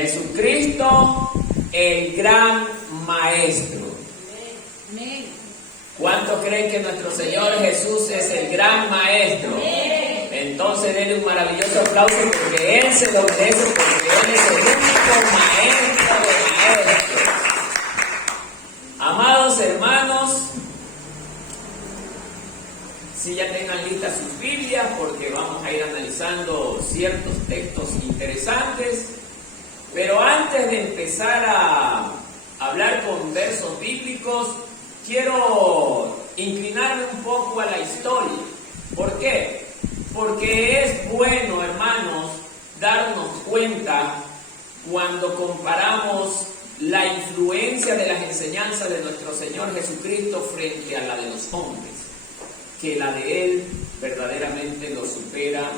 Jesucristo, el gran maestro. ¿Cuántos creen que nuestro Señor Jesús es el gran maestro? Entonces denle un maravilloso aplauso porque Él se lo merece, porque Él es el único maestro de maestros. Amados hermanos, si ya tengan listas sus Biblias, porque vamos a ir analizando ciertos textos interesantes, pero antes de empezar a hablar con versos bíblicos, quiero inclinarme un poco a la historia. ¿Por qué? Porque es bueno, hermanos, darnos cuenta cuando comparamos la influencia de las enseñanzas de nuestro Señor Jesucristo frente a la de los hombres, que la de Él verdaderamente lo supera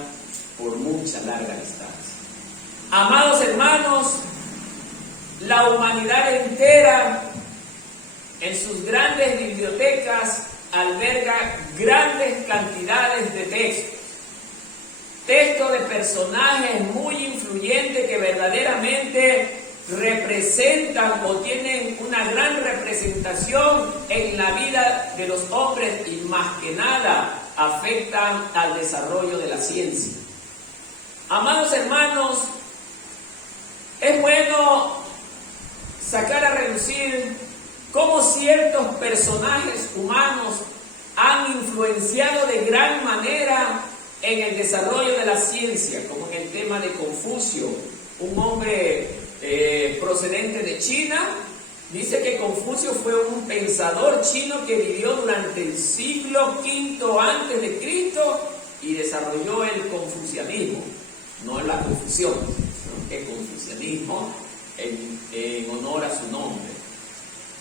por mucha larga distancia. Amados hermanos, la humanidad entera en sus grandes bibliotecas alberga grandes cantidades de textos de personajes muy influyentes que verdaderamente representan o tienen una gran representación en la vida de los hombres y más que nada afectan al desarrollo de la ciencia. Amados hermanos, es bueno sacar a relucir cómo ciertos personajes humanos han influenciado de gran manera en el desarrollo de la ciencia, como en el tema de Confucio, un hombre procedente de China. Dice que Confucio fue un pensador chino que vivió durante el siglo V antes de Cristo y desarrolló el confucianismo, no la confusión, sino que el confucianismo en honor a su nombre.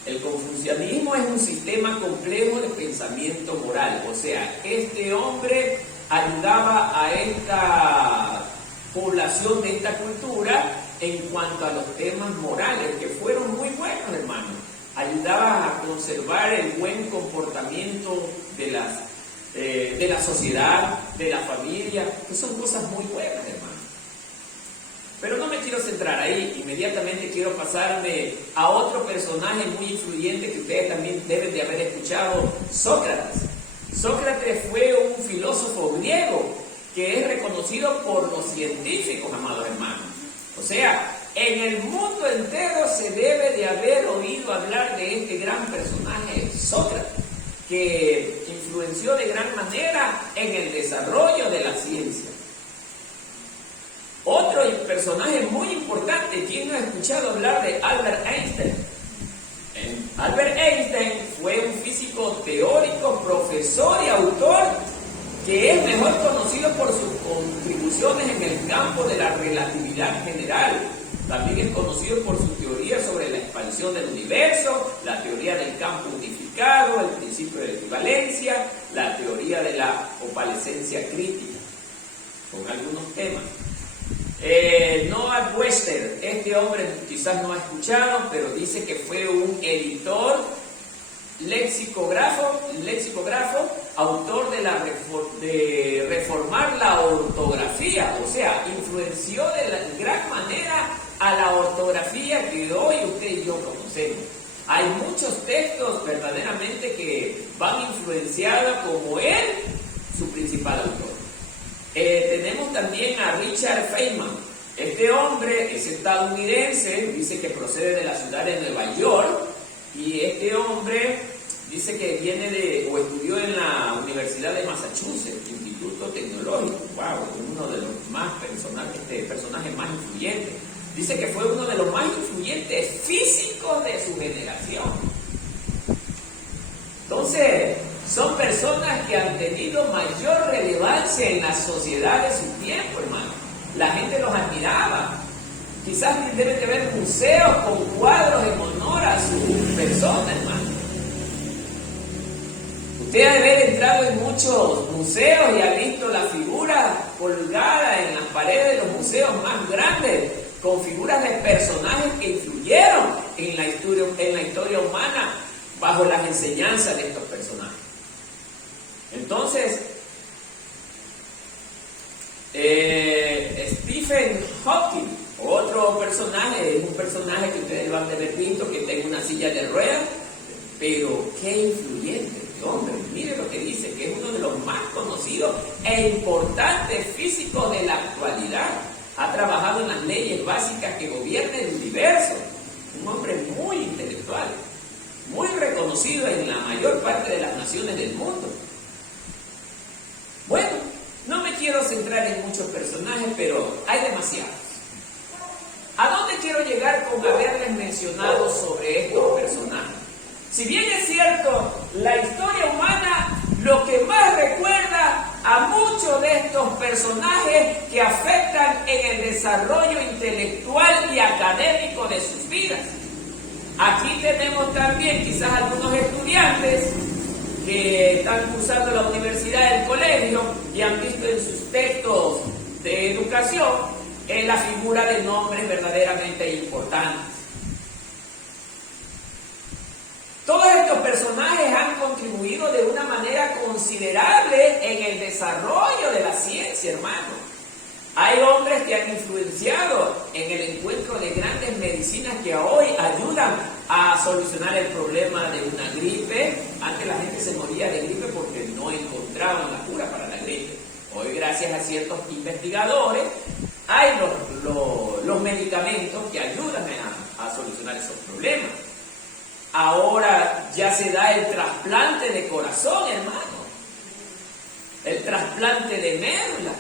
El confucianismo es un sistema complejo de pensamiento moral, o sea, este hombre ayudaba a esta población de esta cultura en cuanto a los temas morales, que fueron muy buenos, hermanos. Ayudaba a conservar el buen comportamiento de la sociedad, de la familia, que son cosas muy buenas, hermanos. Pero no me quiero centrar ahí, inmediatamente quiero pasarme a otro personaje muy influyente que ustedes también deben de haber escuchado, Sócrates. Sócrates fue un filósofo griego que es reconocido por los científicos, amados hermanos. O sea, en el mundo entero se debe de haber oído hablar de este gran personaje, Sócrates, que influenció de gran manera en el desarrollo de la ciencia. Otro personaje muy importante, ¿quién no ha escuchado hablar de Albert Einstein? Albert Einstein fue un físico teórico, profesor y autor que es mejor conocido por sus contribuciones en el campo de la relatividad general. También es conocido por su teoría sobre la expansión del universo, la teoría del campo unificado, el principio de la equivalencia, la teoría de la opalescencia crítica, con algunos temas. Noah Webster, este hombre quizás no ha escuchado, pero dice que fue un editor, lexicógrafo, autor de reformar la ortografía, o sea, influenció de gran manera a la ortografía que hoy usted y yo conocemos. Hay muchos textos verdaderamente que van influenciados como él, su principal autor. Tenemos también a Richard Feynman. Este hombre es estadounidense, dice que procede de la ciudad de Nueva York, y este hombre dice que viene o estudió en la Universidad de Massachusetts, Instituto Tecnológico. Wow, uno de los más personajes más influyentes. Dice que fue uno de los más influyentes físicos de su generación. Entonces, son personas que han tenido mayor relevancia en la sociedad de su tiempo, hermano. La gente los admiraba. Quizás deben de haber museos con cuadros en honor a su persona, hermano. Usted ha de haber entrado en muchos museos y ha visto la figura colgada en las paredes de los museos más grandes, con figuras de personajes que influyeron en la historia humana bajo las enseñanzas de estos personajes. Entonces, Stephen Hawking, otro otro personaje, es un personaje que ustedes lo han de haber visto, que tiene una silla de ruedas, pero qué influyente este hombre. Mire lo que dice, que es uno de los más conocidos e importantes físicos de la actualidad. Ha trabajado en las leyes básicas que gobiernan el universo. Un hombre muy intelectual, muy reconocido en la mayor parte de las naciones del mundo. Bueno, no me quiero centrar en muchos personajes, pero hay demasiados. ¿A dónde quiero llegar con haberles mencionado sobre estos personajes? Si bien es cierto, la historia humana lo que más recuerda a muchos de estos personajes que afectan en el desarrollo intelectual y académico de sus vidas. Aquí tenemos también quizás algunos estudiantes que están cursando la universidad del colegio y han visto en sus textos de educación la figura de nombres verdaderamente importantes. Todos estos personajes han contribuido de una manera considerable en el desarrollo de la ciencia, hermano. Hay hombres que han influenciado en el encuentro de grandes medicinas que hoy ayudan a solucionar el problema de una gripe. Antes la gente se moría de gripe porque no encontraban la cura para la gripe. Hoy, gracias a ciertos investigadores, hay los medicamentos que ayudan a solucionar esos problemas. Ahora ya se da el trasplante de corazón, hermano. El trasplante de médula.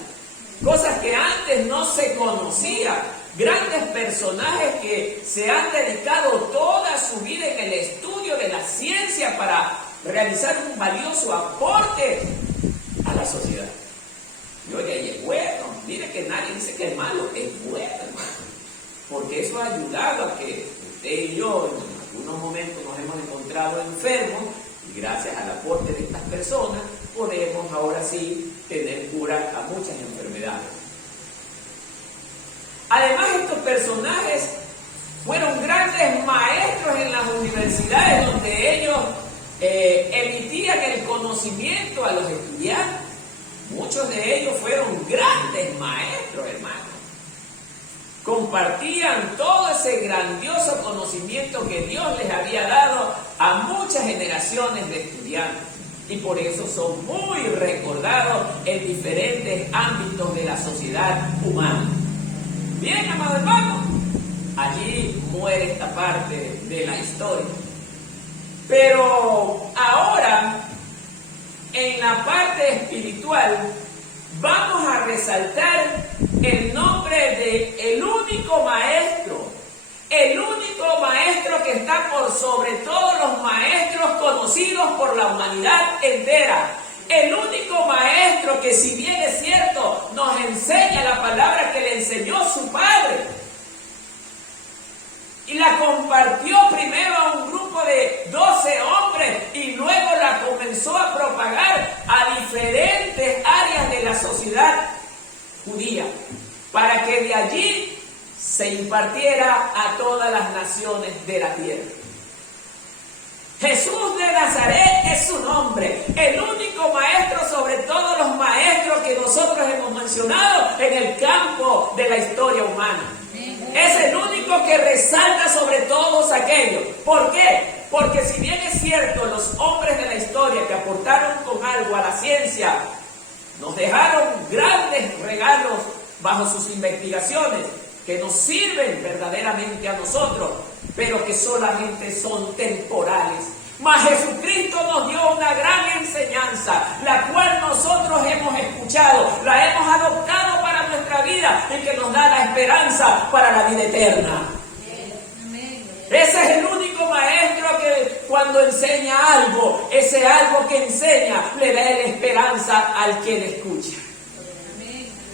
Cosas que antes no se conocía. Grandes personajes que se han dedicado toda su vida en el estudio de la ciencia para realizar un valioso aporte a la sociedad. Y oye, y es bueno. Mire que nadie dice que es malo, es bueno, hermano. Porque eso ha ayudado a que usted y yo en algunos momentos nos hemos encontrado enfermos y gracias al aporte de estas personas podemos ahora sí tener cura a muchas enfermedades. Además, estos personajes fueron grandes maestros en las universidades donde ellos emitían el conocimiento a los estudiantes. Muchos de ellos fueron grandes maestros, hermanos. Compartían todo ese grandioso conocimiento que Dios les había dado a muchas generaciones de estudiantes. Y por eso son muy recordados en diferentes ámbitos de la sociedad humana. Bien, amado hermano, allí muere esta parte de la historia. Pero ahora, en la parte espiritual, vamos a resaltar el nombre de el único maestro que está por sobre todos los maestros conocidos por la humanidad entera. El único maestro que, si bien es cierto, nos enseña la palabra que le enseñó su padre. Y la compartió primero a un grupo de 12 hombres y luego la comenzó a propagar a diferentes áreas de la sociedad judía, para que de allí se impartiera a todas las naciones de la tierra. Jesús de Nazaret es su nombre, el único maestro sobre todos los maestros que nosotros hemos mencionado en el campo de la historia humana. Es el único que resalta sobre todos aquellos. ¿Por qué? Porque si bien es cierto, los hombres de la historia que aportaron con algo a la ciencia, nos dejaron grandes regalos bajo sus investigaciones, que nos sirven verdaderamente a nosotros, pero que solamente son temporales. Mas Jesucristo nos dio una gran enseñanza, la cual nosotros hemos escuchado, la hemos adoptado para nuestra vida y que nos da la esperanza para la vida eterna. Ese es el único maestro que cuando enseña algo, ese algo que enseña le da la esperanza al que le escucha.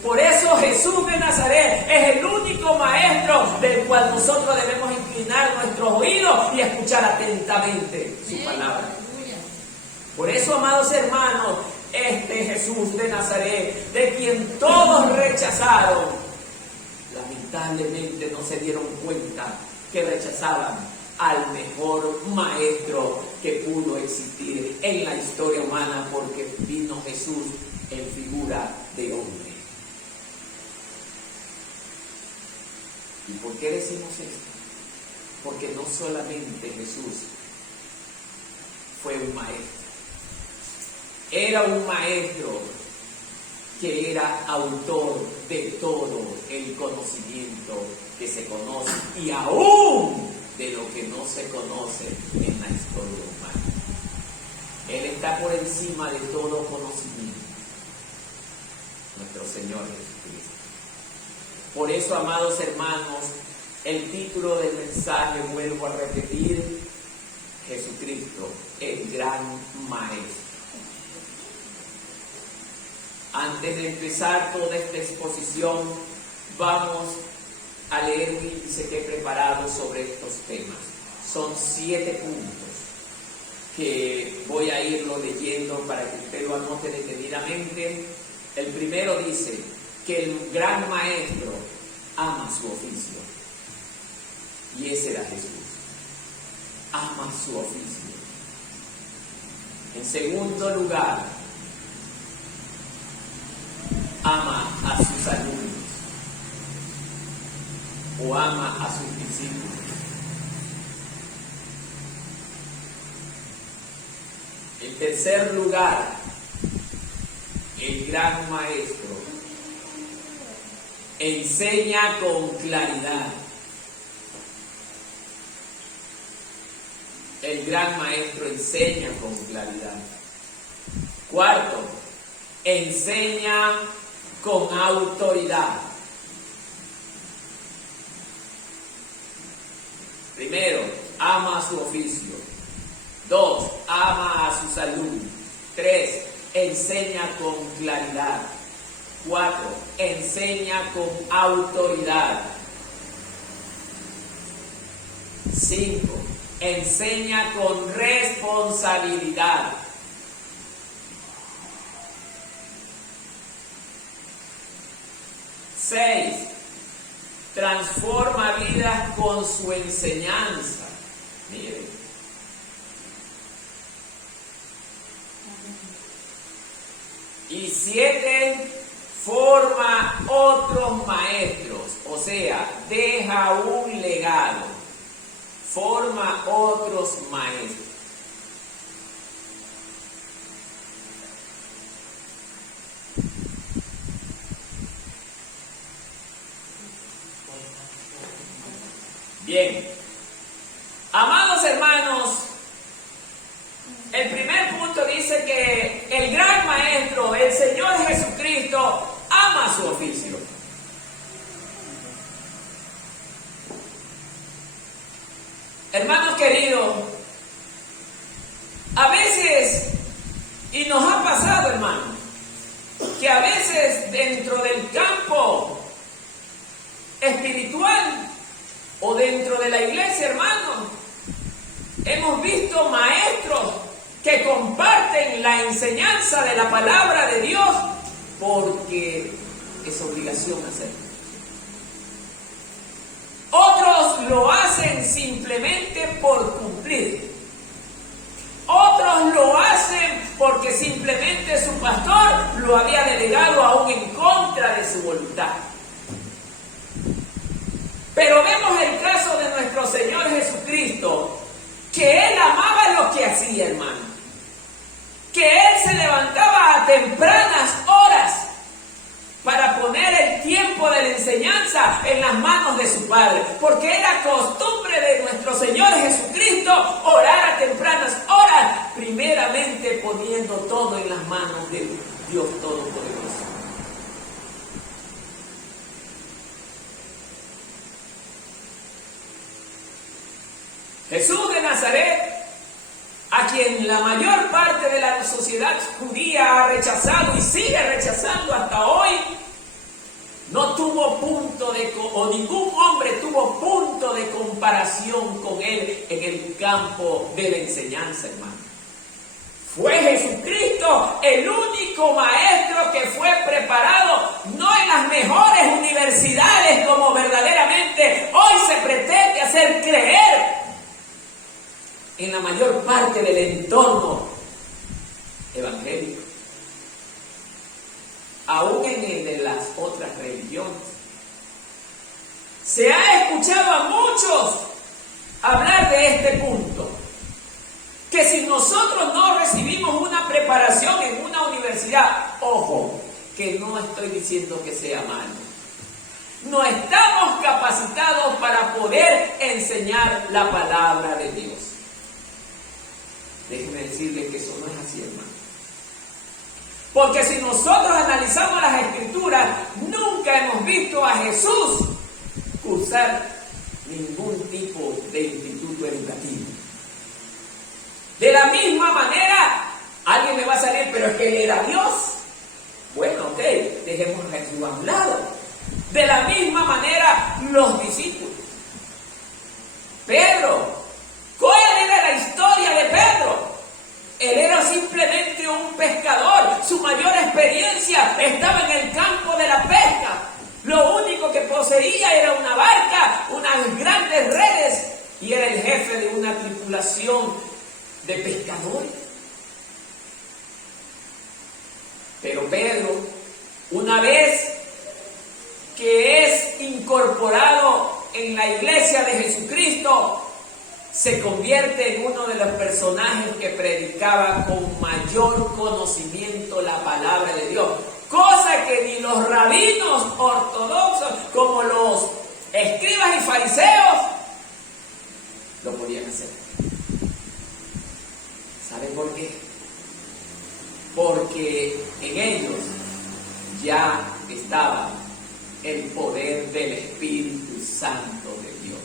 Por eso Jesús de Nazaret es el único maestro del cual nosotros debemos inclinar nuestros oídos y escuchar atentamente su palabra. Por eso, amados hermanos, este Jesús de Nazaret, de quien todos rechazaron, lamentablemente no se dieron cuenta que rechazaban al mejor maestro que pudo existir en la historia humana, porque vino Jesús en figura de hombre. ¿Y por qué decimos esto? Porque no solamente Jesús fue un maestro, era un maestro que era autor de todo el conocimiento que se conoce y aún de lo que no se conoce en la historia humana. Él está por encima de todo conocimiento, nuestro Señor Jesucristo. Por eso, amados hermanos, el título del mensaje, vuelvo a repetir, Jesucristo, el gran maestro. Antes de empezar toda esta exposición, vamos a leer un índice que he preparado sobre estos temas. Son 7 puntos que voy a irlo leyendo para que usted lo anote detenidamente. El primero dice que el gran maestro ama su oficio. Y ese era Jesús. Ama su oficio. En segundo lugar, ama a sus alumnos o ama a sus discípulos. En tercer lugar, el gran maestro enseña con claridad. El gran maestro enseña con claridad. Cuarto, enseña con autoridad. Primero, ama a su oficio. 2, ama a sus alumnos. 3, enseña con claridad. 4, enseña con autoridad. 5, enseña con responsabilidad. 6, transforma vidas con su enseñanza. Miren. Y 7, forma otros maestros, o sea, deja un legado, forma otros maestros. Bien, amados hermanos, el primer punto dice que el gran maestro, el Señor Jesucristo, ama su oficio. Hermanos queridos, a veces, y nos ha pasado, hermanos, que a veces dentro del campo espiritual o dentro de la iglesia, hermanos, hemos visto maestros que comparten la enseñanza de la palabra de Dios porque es obligación hacerlo. Otros lo hacen simplemente por cumplir. Otros lo hacen porque simplemente su pastor lo había delegado aún en contra de su voluntad. Pero vemos el caso de nuestro Señor Jesucristo, que Él amaba lo que hacía, hermano. Que Él se levantaba a tempranas horas para poner el tiempo de la enseñanza en las manos de su Padre. Porque era costumbre de nuestro Señor Jesucristo orar a tempranas horas, primeramente poniendo todo en las manos de Dios Todopoderoso. Jesús de Nazaret, a quien la mayor parte de la sociedad judía ha rechazado y sigue rechazando hasta hoy, no tuvo ningún hombre tuvo punto de comparación con él en el campo de la enseñanza, hermano. Fue Jesucristo el único maestro que fue preparado, no en las mejores universidades como verdaderamente hoy se pretende hacer creer, en la mayor parte del entorno evangélico, aún en el de las otras religiones. Se ha escuchado a muchos hablar de este punto, que si nosotros no recibimos una preparación en una universidad, ojo, que no estoy diciendo que sea malo, no estamos capacitados para poder enseñar la palabra de Dios. Déjenme decirles que eso no es así, hermano. Porque si nosotros analizamos las Escrituras, nunca hemos visto a Jesús cursar ningún tipo de instituto educativo. De la misma manera, alguien me va a salir, pero es que él era Dios. Bueno, ok, dejemos a Jesús a un lado. De la misma manera, los discípulos. Pedro, ¿cuál era la historia de Pedro? Él era simplemente un pescador. Su mayor experiencia estaba en el campo de la pesca. Lo único que poseía era una barca, unas grandes redes, y era el jefe de una tripulación de pescadores. Pero Pedro, una vez que es incorporado en la iglesia de Jesucristo, se convierte en uno de los personajes que predicaba con mayor conocimiento la palabra de Dios, cosa que ni los rabinos ortodoxos como los escribas y fariseos lo podían hacer. ¿Saben por qué? Porque en ellos ya estaba el poder del Espíritu Santo de Dios.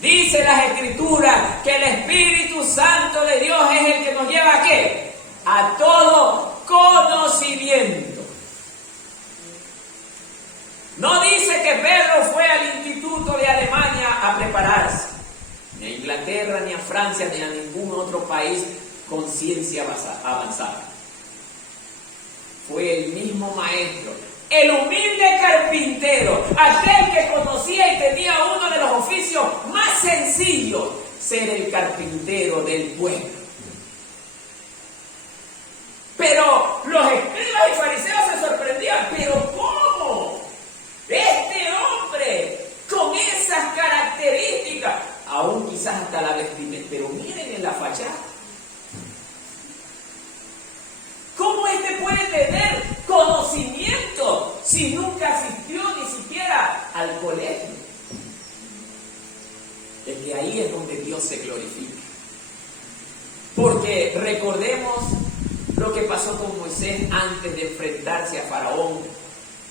Dice las Escrituras que el Espíritu Santo de Dios es el que nos lleva ¿a qué? A todo conocimiento. No dice que Pedro fue al Instituto de Alemania a prepararse, ni a Inglaterra, ni a Francia, ni a ningún otro país con ciencia avanzada. Fue el mismo maestro, el humilde carpintero, aquel que conocía y tenía uno de los oficios más sencillos, ser el carpintero del pueblo. Pero los escribas y fariseos se sorprendían. ¿Pero cómo? Este hombre, con esas características, aún quizás hasta la vestimenta, pero miren en la fachada. ¿Cómo este puede tener conocimiento si nunca asistió ni siquiera al colegio? Es que ahí es donde Dios se glorifica. Porque recordemos lo que pasó con Moisés antes de enfrentarse a Faraón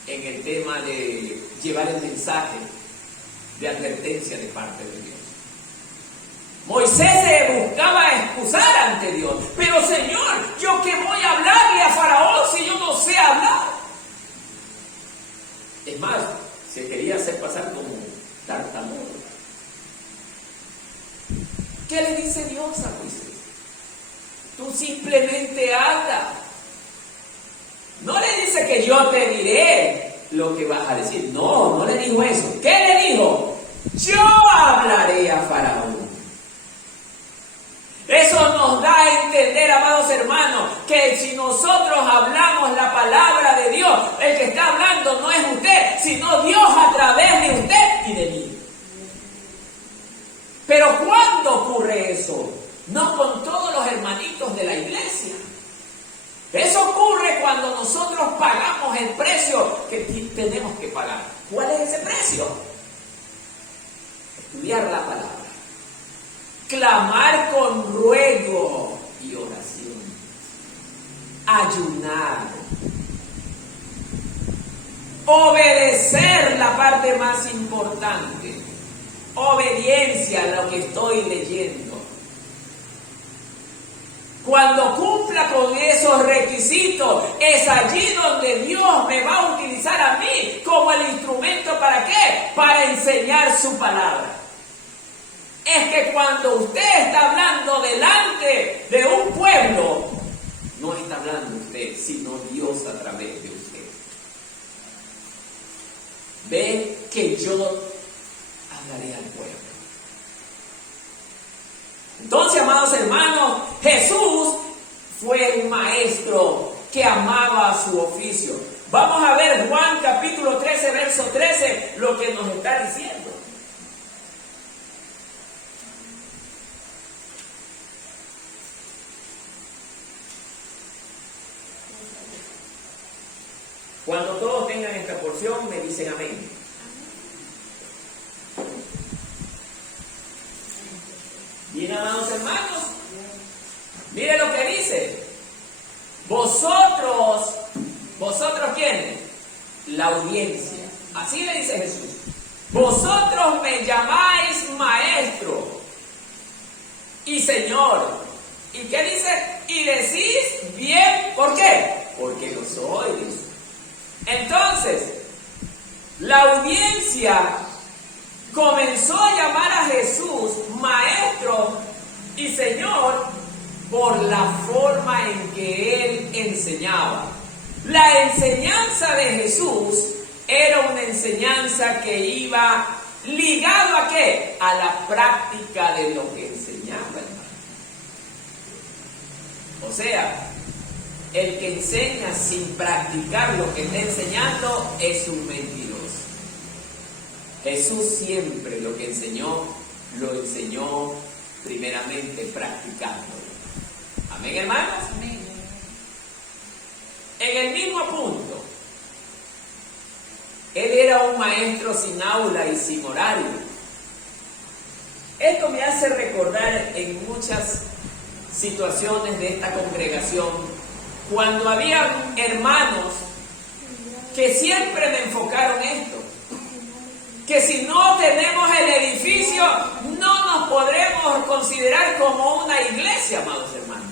en el tema de llevar el mensaje de advertencia de parte de Dios. Moisés se buscaba excusar ante Dios. Pero Señor, ¿yo qué voy a hablarle a Faraón si yo no sé hablar? Es más, se quería hacer pasar como tartamudo. ¿Qué le dice Dios a Moisés? Tú simplemente habla. No le dice que yo te diré lo que vas a decir. No, no le dijo eso. ¿Qué le dijo? Yo hablaré a Faraón. Eso nos da a entender, amados hermanos, que si nosotros hablamos la palabra de Dios, el que está hablando no es usted, sino Dios a través de usted y de mí. Pero ¿cuándo ocurre eso? No con todos los hermanitos de la iglesia. Eso ocurre cuando nosotros pagamos el precio que tenemos que pagar. ¿Cuál es ese precio? Estudiar la palabra. Clamar con ruego y oración. Ayunar. Obedecer, la parte más importante. Obediencia a lo que estoy leyendo. Cuando cumpla con esos requisitos, es allí donde Dios me va a utilizar a mí como el instrumento. ¿Para qué? Para enseñar su palabra. Es que cuando usted está hablando delante de un pueblo, no está hablando usted, sino Dios a través de usted. Ve que yo hablaré al pueblo. Entonces, amados hermanos, Jesús fue el maestro que amaba su oficio. Vamos a ver Juan capítulo 13, verso 13, lo que nos está diciendo. Cuando todos tengan esta porción, me dicen amén. Bien, amados hermanos, mire lo que dice. Vosotros ¿quiénes? La audiencia. Así le dice Jesús. Vosotros me llamáis maestro y Señor. ¿Y qué dice? Y decís bien. ¿Por qué? Porque lo sois. Entonces, la audiencia comenzó a llamar a Jesús maestro y Señor por la forma en que él enseñaba. La enseñanza de Jesús era una enseñanza que iba ligado ¿a qué? A la práctica de lo que enseñaba, hermano. O sea, el que enseña sin practicar lo que está enseñando es un mentiroso. Jesús siempre lo que enseñó, lo enseñó primeramente practicándolo. Amén, hermanos. Amén. En el mismo punto, él era un maestro sin aula y sin horario. Esto me hace recordar en muchas situaciones de esta congregación, cuando había hermanos que siempre me enfocaron esto, que si no tenemos el edificio, no nos podremos considerar como una iglesia, amados hermanos.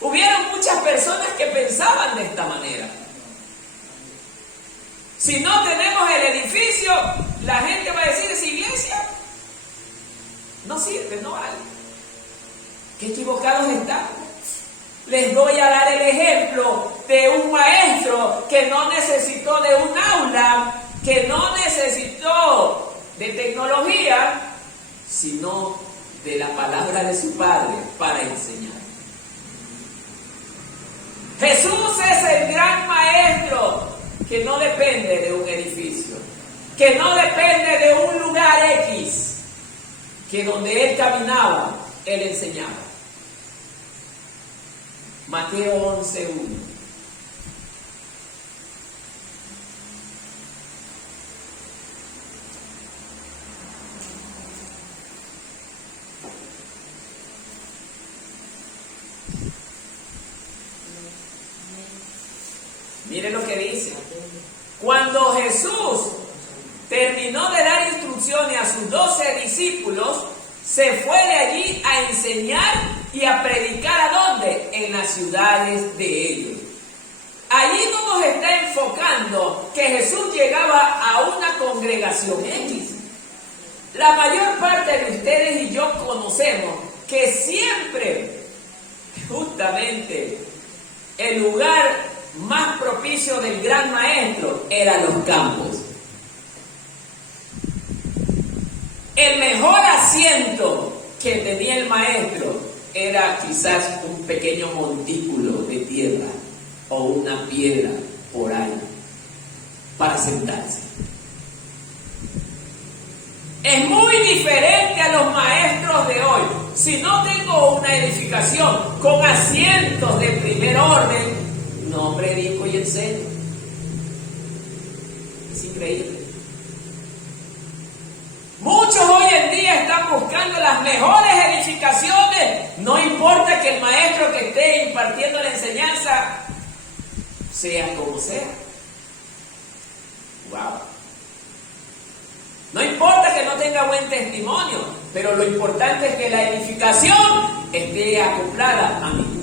Hubieron muchas personas que pensaban de esta manera. Si no tenemos el edificio, la gente va a decir, esa iglesia no sirve, no vale. Qué equivocados están. Les voy a dar el ejemplo de un maestro que no necesitó de un aula, que no necesitó de tecnología, sino de la palabra de su Padre para enseñar. Jesús es el gran maestro que no depende de un edificio, que no depende de un lugar X, que donde Él caminaba, Él enseñaba. Mateo 11:1. Mire lo que dice. Cuando Jesús terminó de dar instrucciones a sus 12 discípulos, se fue de allí a enseñar y a predicar ¿a dónde? En las ciudades de ellos. Allí no nos está enfocando que Jesús llegaba a una congregación X. La mayor parte de ustedes y yo conocemos que siempre, justamente, el lugar más propicio del gran maestro eran los campos. El mejor asiento que tenía el maestro era quizás un pequeño montículo de tierra o una piedra por ahí para sentarse. Es muy diferente a los maestros de hoy. Si no tengo una edificación con asientos de primer orden, no predico y enseño. Es increíble. Muchos hoy en día están buscando las mejores edificaciones. No importa que el maestro que esté impartiendo la enseñanza sea como sea. Wow. No importa que no tenga buen testimonio, pero lo importante es que la edificación esté acoplada a mi gusto.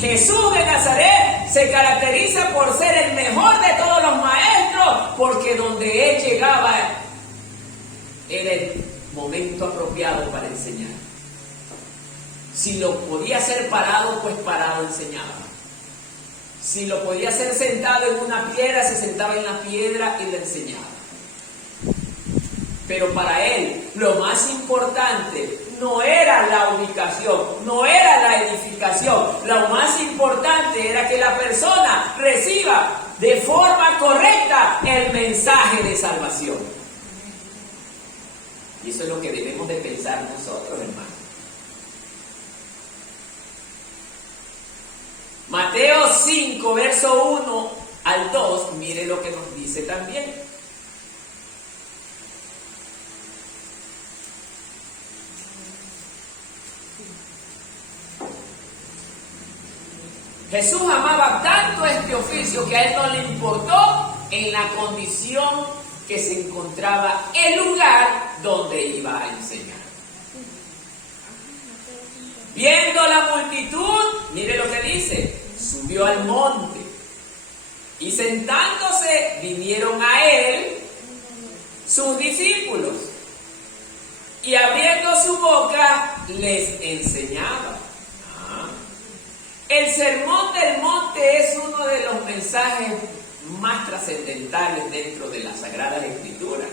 Jesús de Nazaret se caracteriza por ser el mejor de todos los maestros, porque donde Él llegaba era el momento apropiado para enseñar. Si lo podía hacer parado, pues parado enseñaba. Si lo podía hacer sentado en una piedra, se sentaba en la piedra y le enseñaba. Pero para Él, lo más importante no era la ubicación, no era la edificación. Lo más importante era que la persona reciba de forma correcta el mensaje de salvación. Y eso es lo que debemos de pensar nosotros, hermanos. Mateo 5, verso 1 al 2, mire lo que nos dice también. Jesús amaba tanto este oficio que a él no le importó en la condición que se encontraba el lugar donde iba a enseñar. Viendo la multitud, mire lo que dice, subió al monte y sentándose vinieron a él sus discípulos y abriendo su boca les enseñaba. El sermón del monte es uno de los mensajes más trascendentales dentro de las Sagradas Escrituras.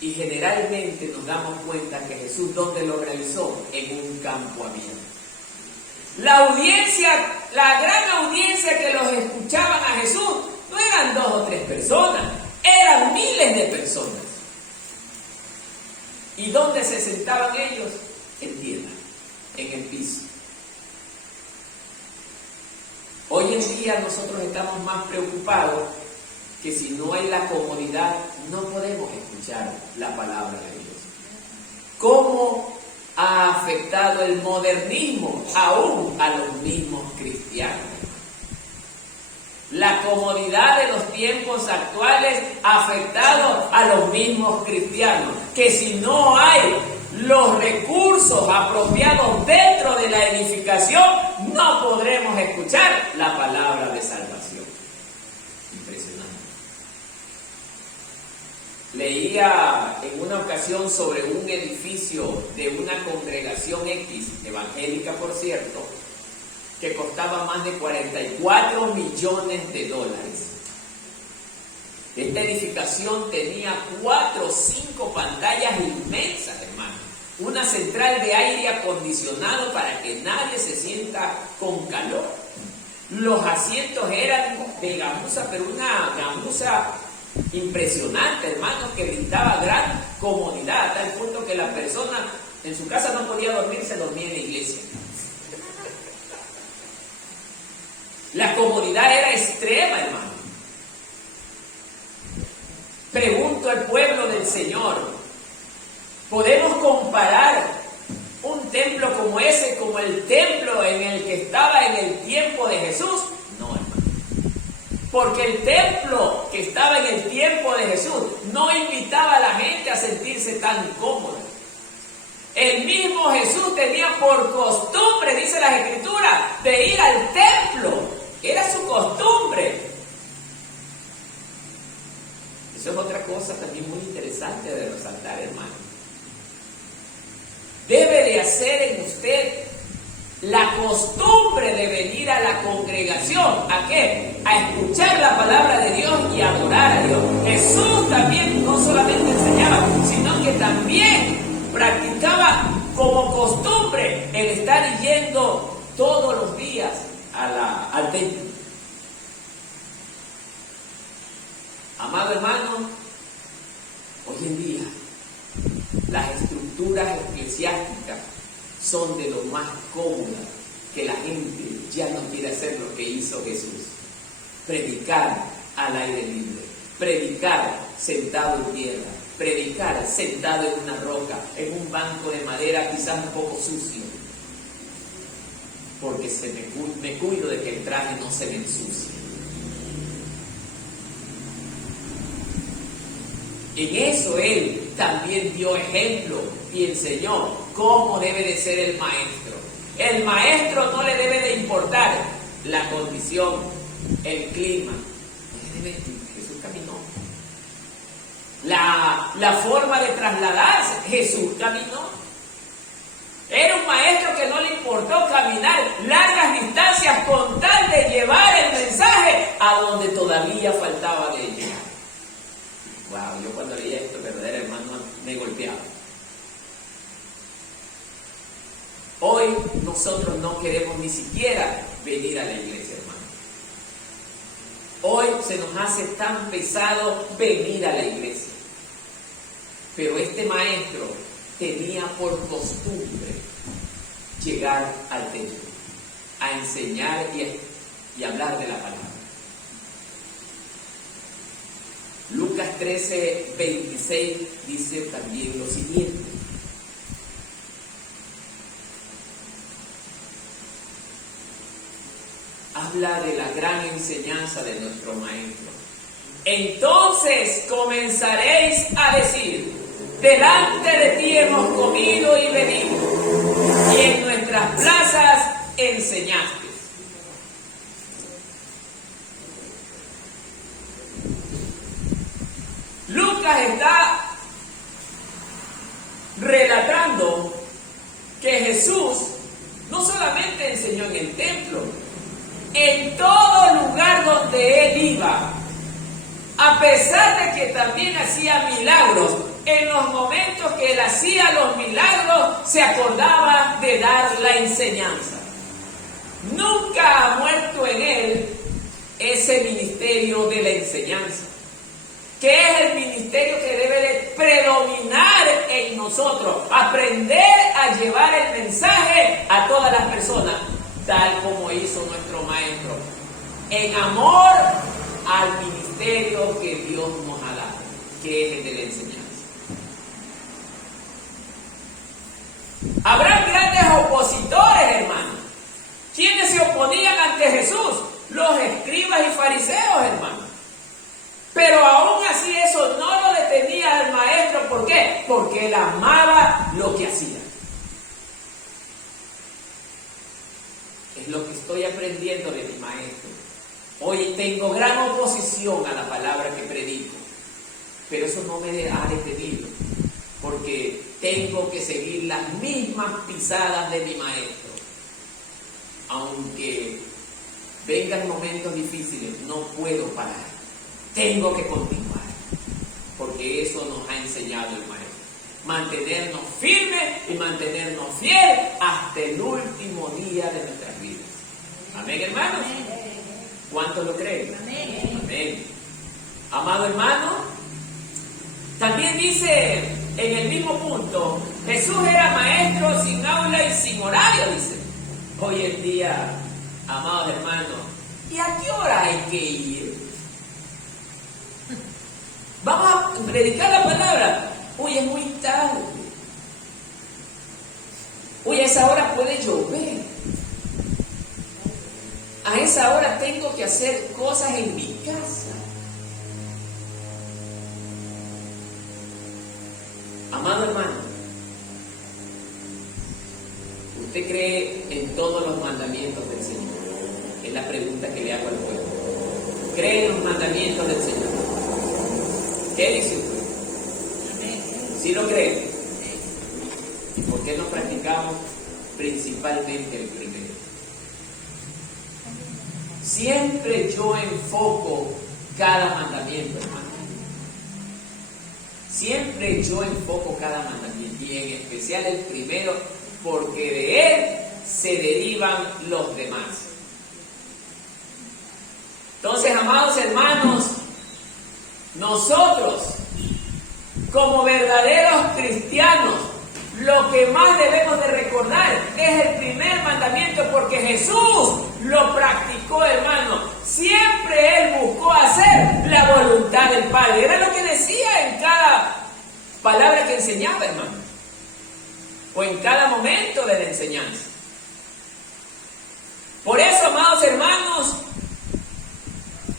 Y generalmente nos damos cuenta que Jesús, ¿dónde lo realizó? En un campo abierto. La gran audiencia que los escuchaban a Jesús, no eran 2 o 3 personas, eran miles de personas. ¿Y dónde se sentaban ellos? En tierra, en el piso. Hoy en día nosotros estamos más preocupados que si no hay la comodidad, no podemos escuchar la palabra de Dios. ¿Cómo ha afectado el modernismo aún a los mismos cristianos? La comodidad de los tiempos actuales ha afectado a los mismos cristianos, que si no hay los recursos apropiados dentro de la edificación, no podremos escuchar la palabra de salvación. Impresionante. Leía en una ocasión sobre un edificio de una congregación X, evangélica por cierto, que costaba más de 44 millones de dólares. Esta edificación tenía 4 o 5 pantallas inmensas, hermano. Una central de aire acondicionado para que nadie se sienta con calor. Los asientos eran de gamuza, pero una gamuza impresionante, hermano, que brindaba gran comodidad, a tal punto que la persona en su casa no podía dormir, se dormía en la iglesia. La comodidad era extrema, hermano. Pregunto al pueblo del Señor, ¿podemos comparar un templo como ese, como el templo en el que estaba en el tiempo de Jesús? No, hermano. Porque el templo que estaba en el tiempo de Jesús no invitaba a la gente a sentirse tan cómoda. El mismo Jesús tenía por costumbre, dice las Escrituras, de ir al templo. Era su costumbre. Eso es otra cosa también muy interesante de resaltar, hermano. Debe de hacer en usted la costumbre de venir a la congregación. ¿A qué? A escuchar la palabra de Dios y adorar a Dios. Jesús también no solamente enseñaba, sino que también practicaba como costumbre el estar yendo todos los días al templo. Amado hermano, hoy en día las estructuras eclesiásticas son de lo más cómodas, que la gente ya no quiere hacer lo que hizo Jesús. Predicar al aire libre, predicar sentado en tierra, predicar sentado en una roca, en un banco de madera quizás un poco sucio, porque me cuido de que el traje no se me ensucie. En eso él también dio ejemplo y enseñó cómo debe de ser el maestro. El maestro no le debe de importar la condición, el clima. Jesús caminó. La forma de trasladarse, Jesús caminó. Era un maestro que no le importó caminar largas distancias con tal de llevar el mensaje a donde todavía faltaba de llegar. Wow, yo cuando leía esto, verdadero hermano, me golpeaba. Hoy nosotros no queremos ni siquiera venir a la iglesia, hermano. Hoy se nos hace tan pesado venir a la iglesia. Pero este maestro tenía por costumbre llegar al templo, a enseñar y hablar de la palabra. Lucas 13:26 dice también lo siguiente. Habla de la gran enseñanza de nuestro Maestro. Entonces comenzaréis a decir: delante de ti hemos comido y bebido, y en nuestras plazas enseñaste. Lucas está relatando que Jesús no solamente enseñó en el templo, en todo lugar donde él iba, a pesar de que también hacía milagros, en los momentos que él hacía los milagros, se acordaba de dar la enseñanza. Nunca ha muerto en él ese ministerio de la enseñanza, que es el ministerio que debe de predominar en nosotros, aprender a llevar el mensaje a todas las personas, tal como hizo nuestro Maestro, en amor al ministerio que Dios nos ha dado, que es el de la enseñanza. Habrá grandes opositores, hermanos. ¿Quiénes se oponían ante Jesús? Los escribas y fariseos, hermanos. Pero aún así eso no lo detenía al Maestro. ¿Por qué? Porque él amaba lo que hacía. Es lo que estoy aprendiendo de mi Maestro. Hoy tengo gran oposición a la palabra que predico, pero eso no me ha detenido, porque tengo que seguir las mismas pisadas de mi Maestro. Aunque vengan momentos difíciles, no puedo parar. Tengo que continuar, porque eso nos ha enseñado el Maestro. Mantenernos firmes y mantenernos fieles hasta el último día de nuestras vidas. Amén, hermanos. ¿Cuántos lo creen? Amén. Amén. Amado hermano, también dice en el mismo punto, Jesús era maestro sin aula y sin horario, dice. Hoy en día, amados hermanos, ¿y a qué hora hay que ir? Vamos a predicar la palabra. Hoy es muy tarde. Hoy a esa hora puede llover. A esa hora tengo que hacer cosas en mi casa. Amado hermano, ¿usted cree en todos los mandamientos del Señor? Es la pregunta que le hago al pueblo. ¿Cree en los mandamientos del Señor? ¿Qué dice usted? ¿Sí lo cree? ¿Y por qué no practicamos principalmente el primero? Siempre yo enfoco cada mandamiento, hermano. Siempre yo enfoco cada mandamiento, y en especial el primero, porque de él se derivan los demás. Entonces, amados hermanos, nosotros, como verdaderos cristianos, lo que más debemos de recordar es el primer mandamiento, porque Jesús lo practicó, hermano. Siempre él buscó hacer la voluntad del Padre. Era lo que decía en cada palabra que enseñaba, hermano, o en cada momento de la enseñanza. Por eso, amados hermanos,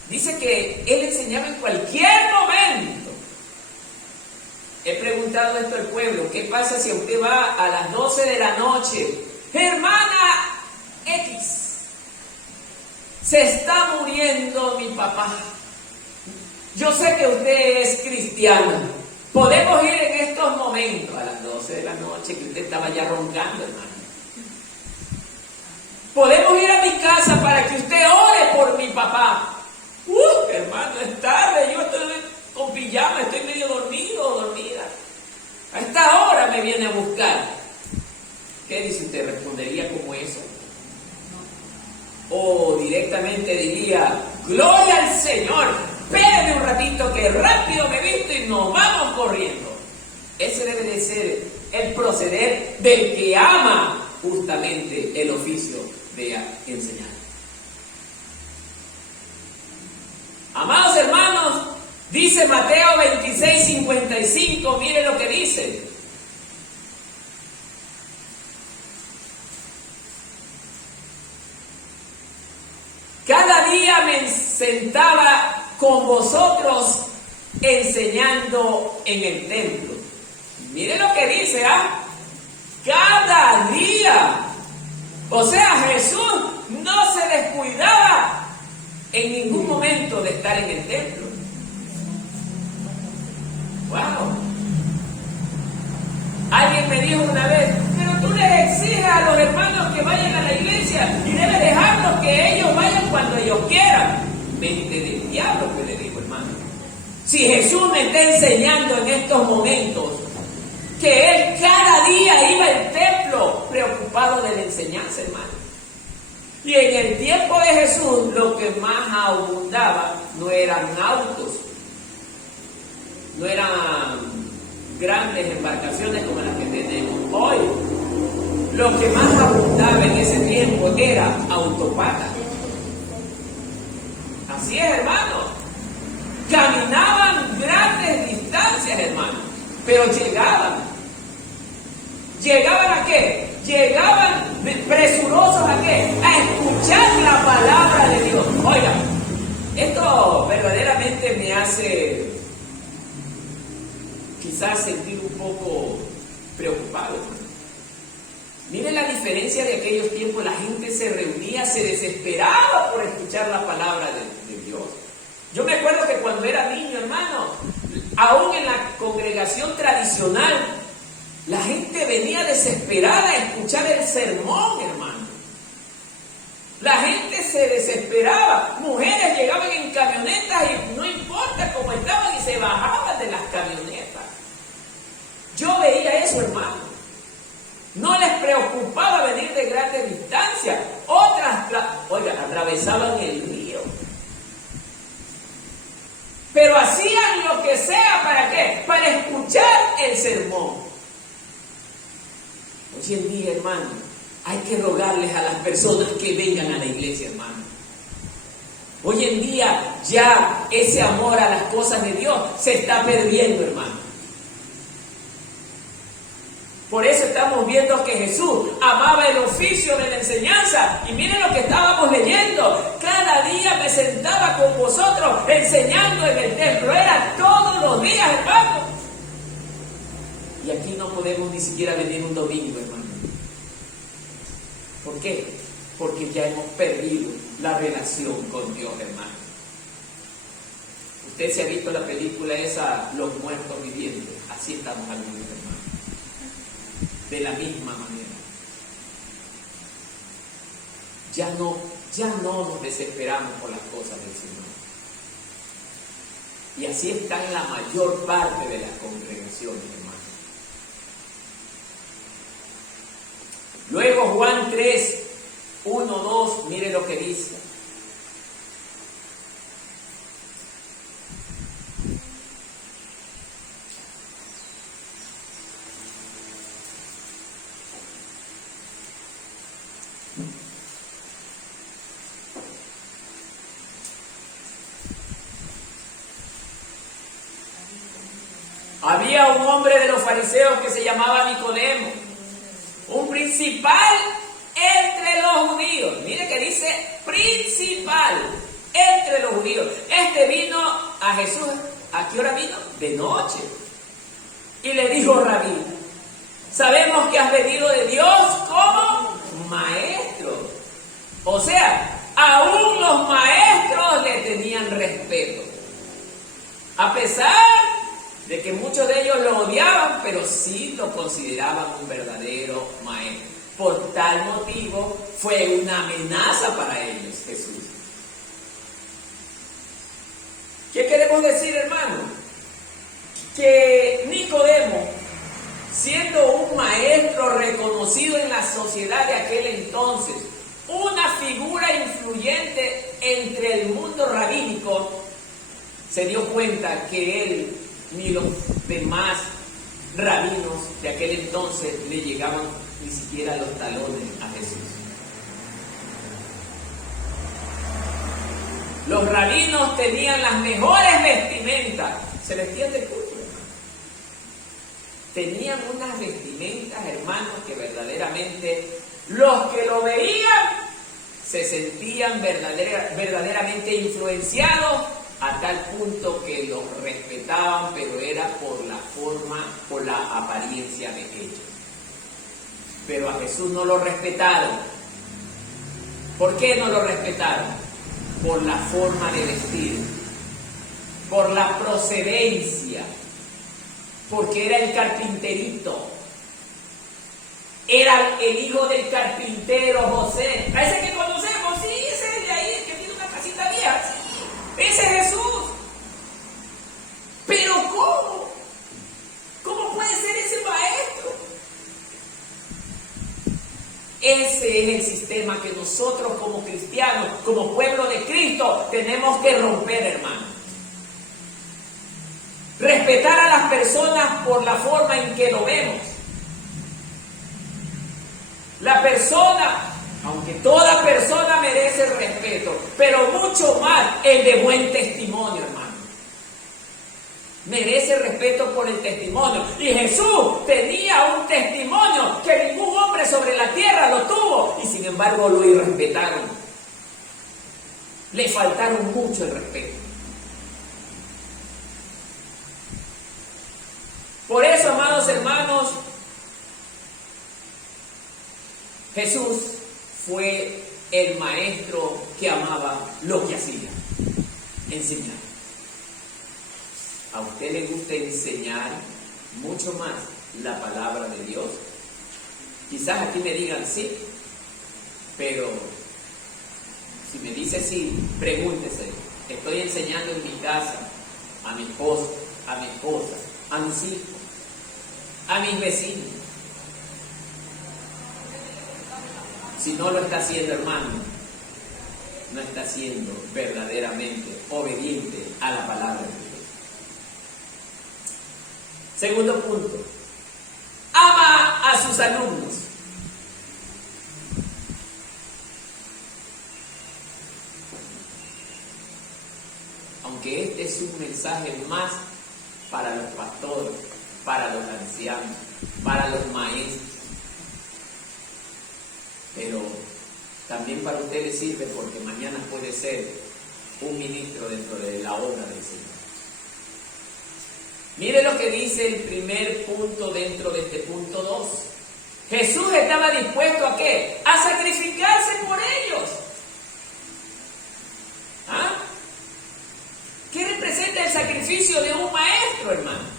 dice que él enseñaba en cualquier momento. He preguntado esto al pueblo: ¿qué pasa si usted va a las 12 de la noche? Hermana X, se está muriendo mi papá. Yo sé que usted es cristiana. Podemos ir en estos momentos a las 12 de la noche, que usted estaba ya roncando, hermano. Podemos ir a mi casa para que usted ore por mi papá. Hermano, es tarde, yo estoy con pijama, estoy medio dormido o dormida. A esta hora me viene a buscar. ¿Qué dice usted? ¿Respondería como eso? O directamente diría: gloria al Señor, espéreme un ratito que rápido me visto y nos vamos corriendo. Ese debe de ser el proceder del que ama justamente el oficio de enseñar. Amados hermanos, dice Mateo 26:55, mire lo que dice. Cada día me sentaba con vosotros enseñando en el templo. Mire lo que dice, cada día. O sea, Jesús no se descuidaba en ningún momento de estar en el templo. ¡Wow! Alguien me dijo una vez, pero tú les exiges a los hermanos que vayan a la iglesia y debes dejarlos que ellos vayan cuando ellos quieran. Mente del diablo, que le digo, hermano. Si Jesús me está enseñando en estos momentos que Él cada día iba al templo preocupado de la enseñanza, hermano. Y en el tiempo de Jesús lo que más abundaba no eran autos, no eran grandes embarcaciones como las que tenemos hoy. Lo que más abundaba en ese tiempo era autopata. Así es, hermano. Caminaban grandes distancias, hermano, pero llegaban. ¿Llegaban a qué? Llegaban presurosos a qué? A escuchar la palabra de Dios. Oiga, esto verdaderamente me hace quizás sentir un poco preocupado. Miren la diferencia de aquellos tiempos. La gente se reunía, se desesperaba por escuchar la palabra de Dios. Yo me acuerdo que cuando era niño, hermano, aún en la congregación tradicional, la gente venía desesperada a escuchar el sermón, hermano. La gente se desesperaba. Mujeres llegaban en camionetas y no importa cómo estaban y se bajaban de las camionetas. Yo veía eso, hermano. No les preocupaba venir de grandes distancias. Otras, atravesaban el río. Pero hacían lo que sea, ¿para qué? Para escuchar el sermón. Hoy en día, hermano, hay que rogarles a las personas que vengan a la iglesia, hermano. Hoy en día ya ese amor a las cosas de Dios se está perdiendo, hermano. Por eso estamos viendo que Jesús amaba el oficio de la enseñanza. Y miren lo que estábamos leyendo. Cada día me sentaba con vosotros enseñando en el templo. Era todos los días, hermano. Y aquí no podemos ni siquiera venir un domingo, hermano. ¿Por qué? Porque ya hemos perdido la relación con Dios, hermano. Usted se ha visto la película esa, Los Muertos Viviendo. Así estamos algunos, hermano. De la misma manera. Ya no nos desesperamos por las cosas del Señor. Y así está en la mayor parte de las congregaciones, hermano. Luego Juan 3, 1, 2, mire lo que dice. Había un hombre de los fariseos que se llamaba Nicodemo, un principal entre los judíos. Mire que dice principal entre los judíos. Este vino a Jesús, ¿a qué hora vino? De noche. Y le dijo: Rabí, sabemos que has venido de Dios como maestro. O sea, aún los maestros le tenían respeto. A pesar de que muchos de ellos lo odiaban, pero sí lo consideraban un verdadero maestro. Por tal motivo fue una amenaza para ellos Jesús. ¿Qué queremos decir, hermano? Que Nicodemo, siendo un maestro reconocido en la sociedad de aquel entonces, una figura influyente entre el mundo rabínico, se dio cuenta que él ni los demás rabinos de aquel entonces le llegaban ni siquiera los talones a Jesús. Los rabinos tenían las mejores vestimentas, se vestían de culto, hermano. Tenían unas vestimentas, hermanos, que verdaderamente los que lo veían se sentían verdaderamente influenciados a tal punto que los respetaban, pero era por la forma, por la apariencia de ellos. Pero a Jesús no lo respetaron. ¿Por qué no lo respetaron? Por la forma de vestir, por la procedencia, porque era el carpinterito, era el hijo del carpintero José, a ese que conocemos, sí, ese de ahí, que tiene una casita vieja, sí, ese es Jesús. Pero ¿cómo? ¿Cómo puede ser ese maestro? Ese es el sistema que nosotros como cristianos, como pueblo de Cristo, tenemos que romper, hermano. Respetar a las personas por la forma en que lo vemos. La persona, aunque toda persona merece respeto, pero mucho más el de buen testimonio, hermano. Merece respeto por el testimonio. Y Jesús tenía un testimonio que ningún hombre sobre la tierra lo tuvo. Y sin embargo lo irrespetaron. Le faltaron mucho el respeto. Por eso, amados hermanos, Jesús fue el maestro que amaba lo que hacía, enseñar. ¿A usted le gusta enseñar mucho más la palabra de Dios? Quizás aquí me digan sí, pero si me dice sí, pregúntese. Estoy enseñando en mi casa, a mi esposo, a mi esposa, a mis hijos, a mis vecinos. Si no lo está haciendo, hermano, no está siendo verdaderamente obediente a la palabra de Dios. Segundo punto, ama a sus alumnos. Aunque este es un mensaje más para los pastores, para los ancianos, para los maestros, pero también para usted le sirve porque mañana puede ser un ministro dentro de la obra del Señor. Mire lo que dice el primer punto dentro de este punto 2. Jesús estaba dispuesto ¿a qué? A sacrificarse por ellos. ¿Ah? ¿Qué representa el sacrificio de un maestro, hermano?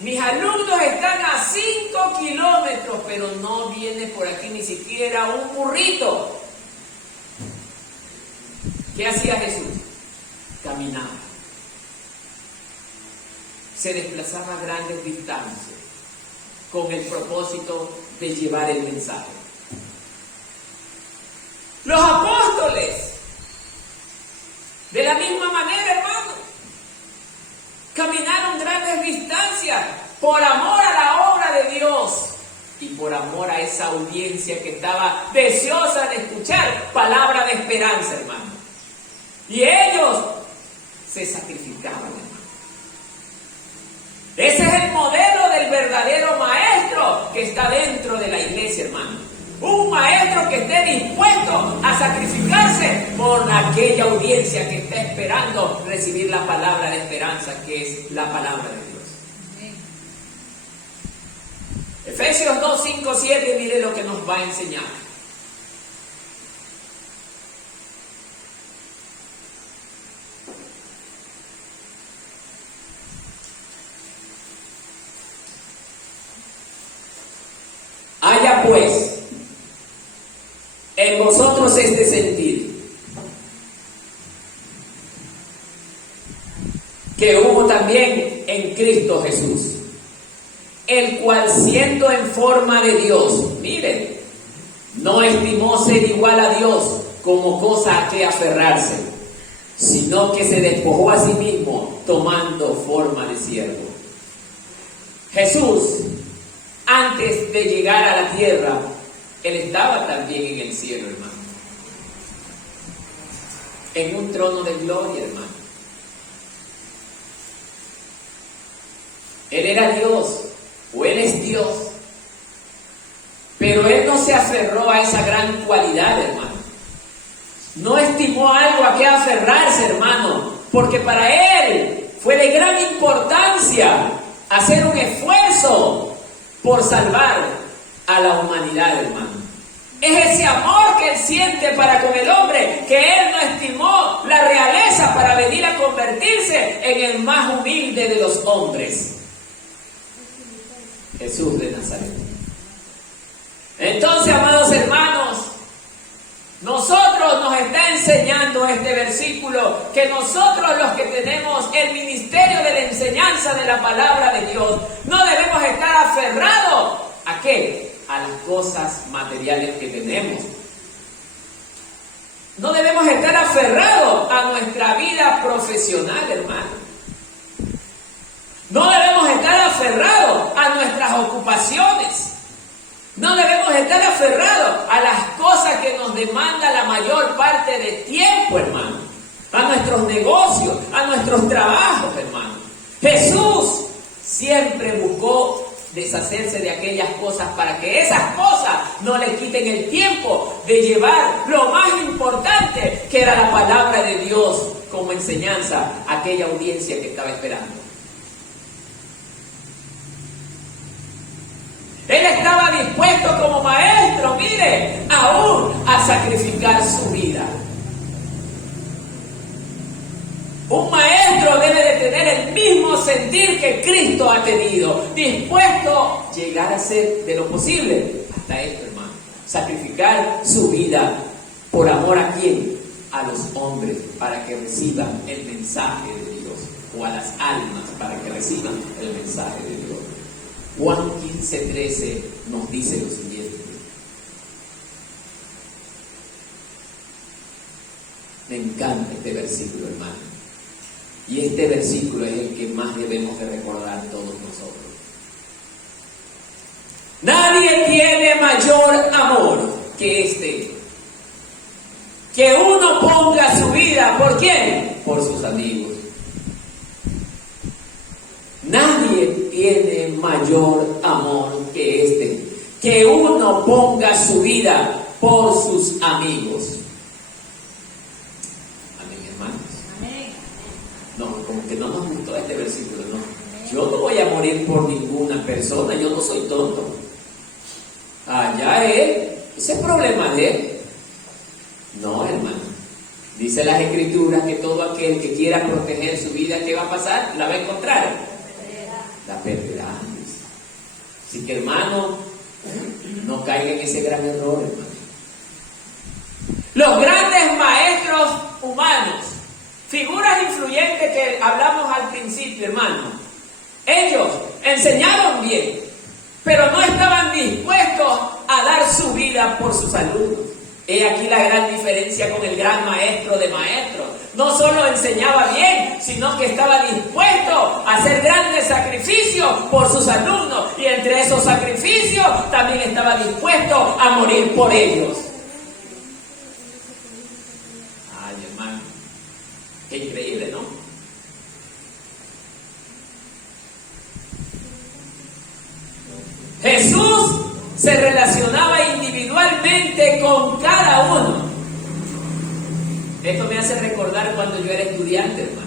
Mis alumnos están a 5 kilómetros, pero no viene por aquí ni siquiera un burrito. ¿Qué hacía Jesús? Caminaba. Se desplazaba a grandes distancias con el propósito de llevar el mensaje. Los apóstoles, de la misma manera, hermano, caminaron grandes distancias por amor a la obra de Dios y por amor a esa audiencia que estaba deseosa de escuchar palabra de esperanza, hermano. Y ellos se sacrificaban, hermano. Ese es el modelo del verdadero maestro que está dentro de la iglesia, hermano. Un maestro que esté dispuesto a sacrificarse por aquella audiencia que está esperando recibir la palabra de esperanza, que es la palabra de Dios. Efesios 2, 5, 7, mire lo que nos va a enseñar. Haya pues en vosotros este sentir, que hubo también en Cristo Jesús, el cual siendo en forma de Dios, miren, no estimó ser igual a Dios como cosa a que aferrarse, sino que se despojó a sí mismo tomando forma de siervo. Jesús antes de llegar a la tierra, Él estaba también en el cielo, hermano. En un trono de gloria, hermano. Él era Dios, o Él es Dios. Pero Él no se aferró a esa gran cualidad, hermano. No estimó algo a qué aferrarse, hermano, porque para Él fue de gran importancia hacer un esfuerzo por salvar a la humanidad, hermano. Es ese amor que Él siente para con el hombre, que Él no estimó la realeza para venir a convertirse en el más humilde de los hombres. Jesús de Nazaret. Entonces, amados hermanos, nosotros nos está enseñando este versículo que nosotros los que tenemos el ministerio de la enseñanza de la palabra de Dios no debemos estar aferrados ¿a qué? A las cosas materiales que tenemos. No debemos estar aferrados a nuestra vida profesional, hermano. No debemos estar aferrados a nuestras ocupaciones. No debemos estar aferrados a las cosas que nos demanda la mayor parte de tiempo, hermano. A nuestros negocios, a nuestros trabajos, hermano. Jesús siempre buscó deshacerse de aquellas cosas para que esas cosas no le quiten el tiempo de llevar lo más importante, que era la palabra de Dios como enseñanza a aquella audiencia que estaba esperando. Él estaba dispuesto como maestro, mire, aún a sacrificar su vida. Un maestro debe de tener el mismo sentir que Cristo ha tenido, dispuesto a llegar a ser de lo posible, hasta esto, hermano, sacrificar su vida por amor a quién, a los hombres, para que reciban el mensaje de Dios, o a las almas para que reciban el mensaje de Dios. Juan 15:13 nos dice lo siguiente. Me encanta este versículo, hermano. Y este versículo es el que más debemos de recordar todos nosotros. Nadie tiene mayor amor que este, que uno ponga su vida, ¿por quién? Por sus amigos. Nadie tiene mayor amor que este, que uno ponga su vida por sus amigos. Amén, hermanos. Amén. No, como que no nos gustó este versículo, no. Yo no voy a morir por ninguna persona, yo no soy tonto. Allá ese es problema de él. No, hermano. Dice las Escrituras que todo aquel que quiera proteger su vida, ¿qué va a pasar? La va a encontrar. La perderá. Así que, hermano, no caiga en ese gran error, hermano. Los grandes maestros humanos, figuras influyentes que hablamos al principio, hermano, ellos enseñaron bien, pero no estaban dispuestos a dar su vida por sus alumnos. He aquí la gran diferencia con el gran maestro de maestros. No solo enseñaba bien, sino que estaba dispuesto a hacer grandes sacrificios por sus alumnos. Y entre esos sacrificios también estaba dispuesto a morir por ellos. Ay, hermano, qué increíble, ¿no? Jesús se relacionaba individualmente con cada uno. Esto me hace recordar cuando yo era estudiante, hermano.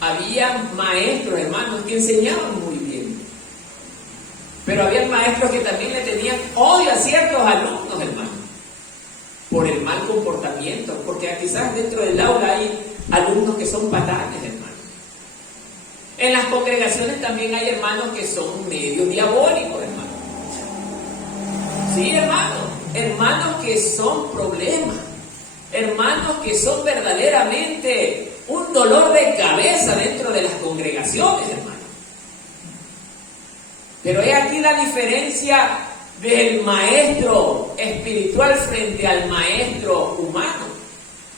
Había maestros, hermanos, que enseñaban muy bien. Pero había maestros que también le tenían odio a ciertos alumnos, hermano, por el mal comportamiento. Porque quizás dentro del aula hay alumnos que son patanes, hermano. En las congregaciones también hay hermanos que son medio diabólicos, hermano. Sí, hermano. Hermanos que son problemas, hermanos que son verdaderamente un dolor de cabeza dentro de las congregaciones, hermano. Pero he aquí la diferencia del maestro espiritual frente al maestro humano.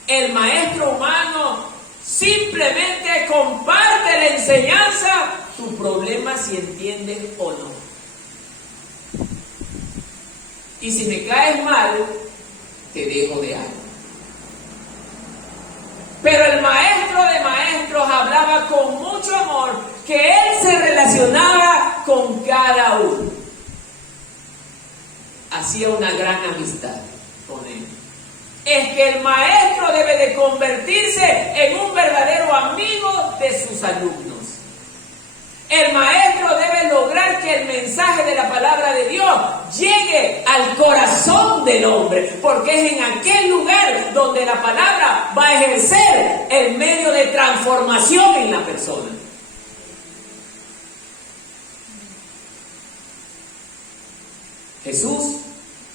El maestro humano simplemente comparte la enseñanza tu problema si entiendes o no. Y si me caes mal, te dejo de algo. Pero el maestro de maestros hablaba con mucho amor, que él se relacionaba con cada uno. Hacía una gran amistad con él. Es que el maestro debe de convertirse en un verdadero amigo de sus alumnos. El maestro debe lograr que el mensaje de la palabra de Dios llegue al corazón del hombre, porque es en aquel lugar donde la palabra va a ejercer el medio de transformación en la persona. Jesús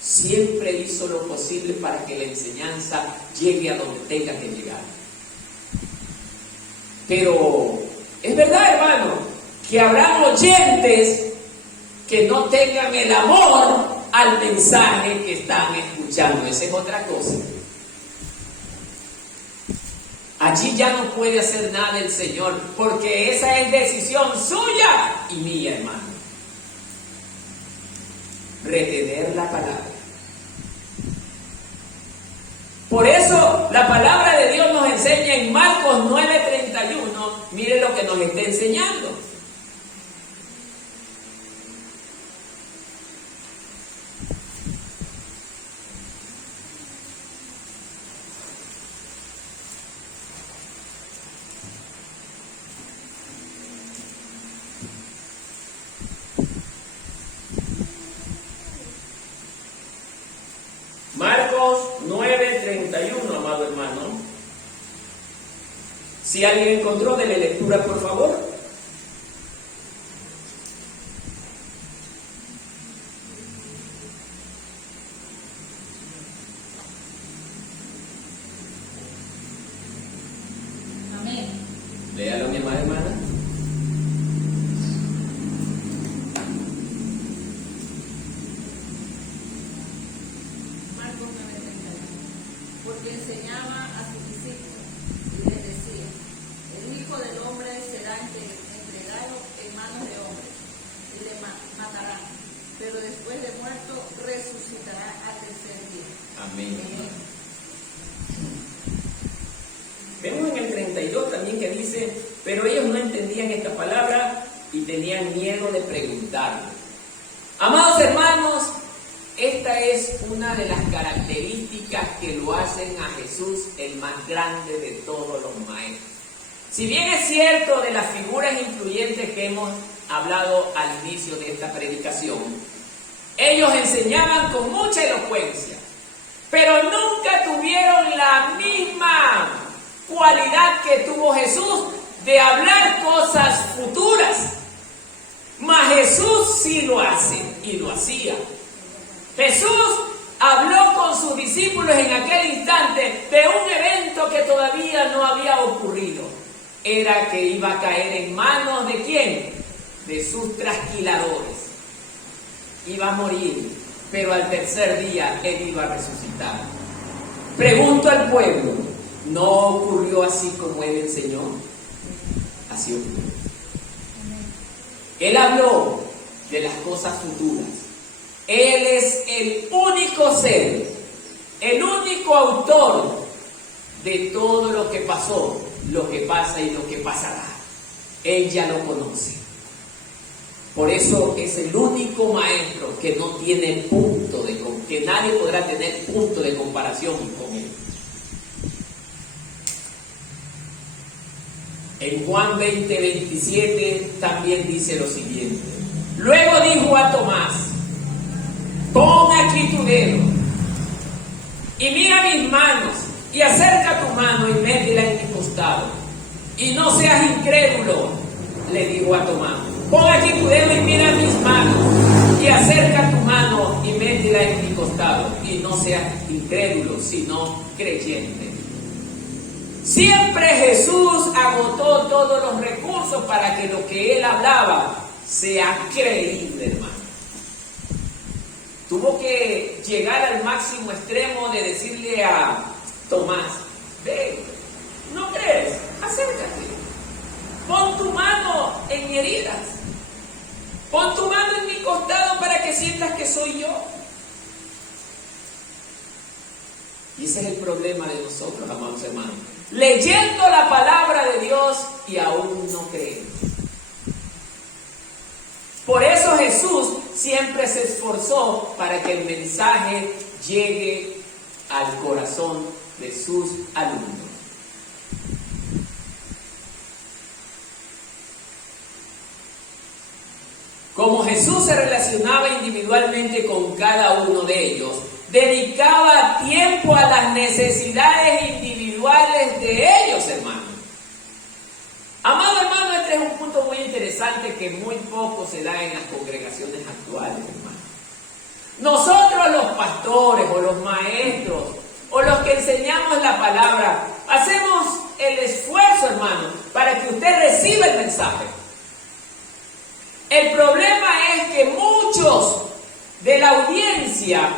siempre hizo lo posible para que la enseñanza llegue a donde tenga que llegar. Pero es verdad, hermano, que habrá oyentes que no tengan el amor al mensaje que están escuchando. Esa es otra cosa. Allí ya no puede hacer nada el Señor, porque esa es decisión suya y mía, hermano. Retener la palabra. Por eso la palabra de Dios nos enseña en Marcos 9:31, mire lo que nos está enseñando. Marcos 9:31, amado hermano. Si alguien encontró, dele lectura, por favor. Amén. Léalo, mi amada hermana. Marcos 9:31. Porque enseñaba a sus discípulos y les decía: el Hijo del Hombre será entregado en manos de hombres y le matarán, pero después de muerto resucitará al tercer día. Amén. Vemos en el 32 también que dice: pero ellos no entendían esta palabra y tenían miedo de preguntarle. Amados hermanos, esta es una de las características que lo hacen a Jesús el más grande de todos los maestros. Si bien es cierto de las figuras influyentes que hemos hablado al inicio de esta predicación, ellos enseñaban con mucha elocuencia, pero nunca tuvieron la misma cualidad que tuvo Jesús de hablar cosas futuras. Mas Jesús sí lo hace y lo hacía. Jesús habló con sus discípulos en aquel instante de un evento que todavía no había ocurrido. Era que iba a caer en manos de ¿quién? De sus trasquiladores. Iba a morir, pero al tercer día él iba a resucitar. Pregunto al pueblo, ¿no ocurrió así como él enseñó? Así ocurrió. Él habló de las cosas futuras. Él es el único ser, el único autor de todo lo que pasó, lo que pasa y lo que pasará. Él ya lo conoce. Por eso es el único maestro que no tiene punto de que nadie podrá tener punto de comparación con él. En Juan 20:27 también dice lo siguiente: luego dijo a Tomás: pon aquí tu dedo y mira mis manos, y acerca tu mano y métela en mi costado, y no seas incrédulo. Le dijo a Tomás: pon aquí tu dedo y mira mis manos, y acerca tu mano y métela en mi costado, y no seas incrédulo, sino creyente. Siempre Jesús agotó todos los recursos para que lo que él hablaba sea creíble, hermano. Tuvo que llegar al máximo extremo de decirle a Tomás: ven, ¿no crees? Acércate, pon tu mano en mi heridas. Pon tu mano en mi costado para que sientas que soy yo. Y ese es el problema de nosotros, amados hermanos. Leyendo la palabra de Dios y aún no creemos. Por eso Jesús siempre se esforzó para que el mensaje llegue al corazón de sus alumnos. Como Jesús se relacionaba individualmente con cada uno de ellos, dedicaba tiempo a las necesidades individuales de ellos, hermanos. Amado hermano, este es un punto muy interesante que muy poco se da en las congregaciones actuales, hermano. Nosotros los pastores o los maestros o los que enseñamos la palabra, hacemos el esfuerzo, hermano, para que usted reciba el mensaje. El problema es que muchos de la audiencia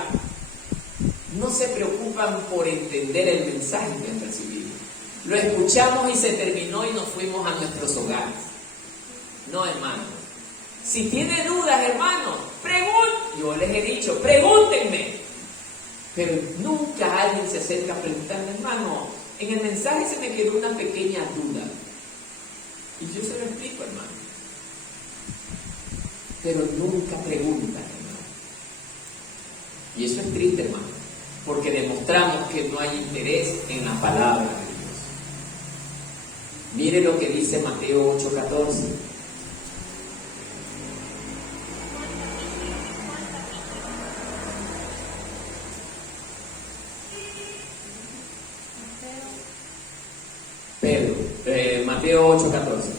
no se preocupan por entender el mensaje que han recibido. Lo escuchamos y se terminó y nos fuimos a nuestros hogares. No, hermano. Si tiene dudas, hermano, yo les he dicho, pregúntenme. Pero nunca alguien se acerca a preguntarme, hermano, en el mensaje se me quedó una pequeña duda. Y yo se lo explico, hermano. Pero nunca preguntan, hermano. Y eso es triste, hermano, porque demostramos que no hay interés en la palabra de Dios. Mire lo que dice Mateo 8:14. Mateo 8:14.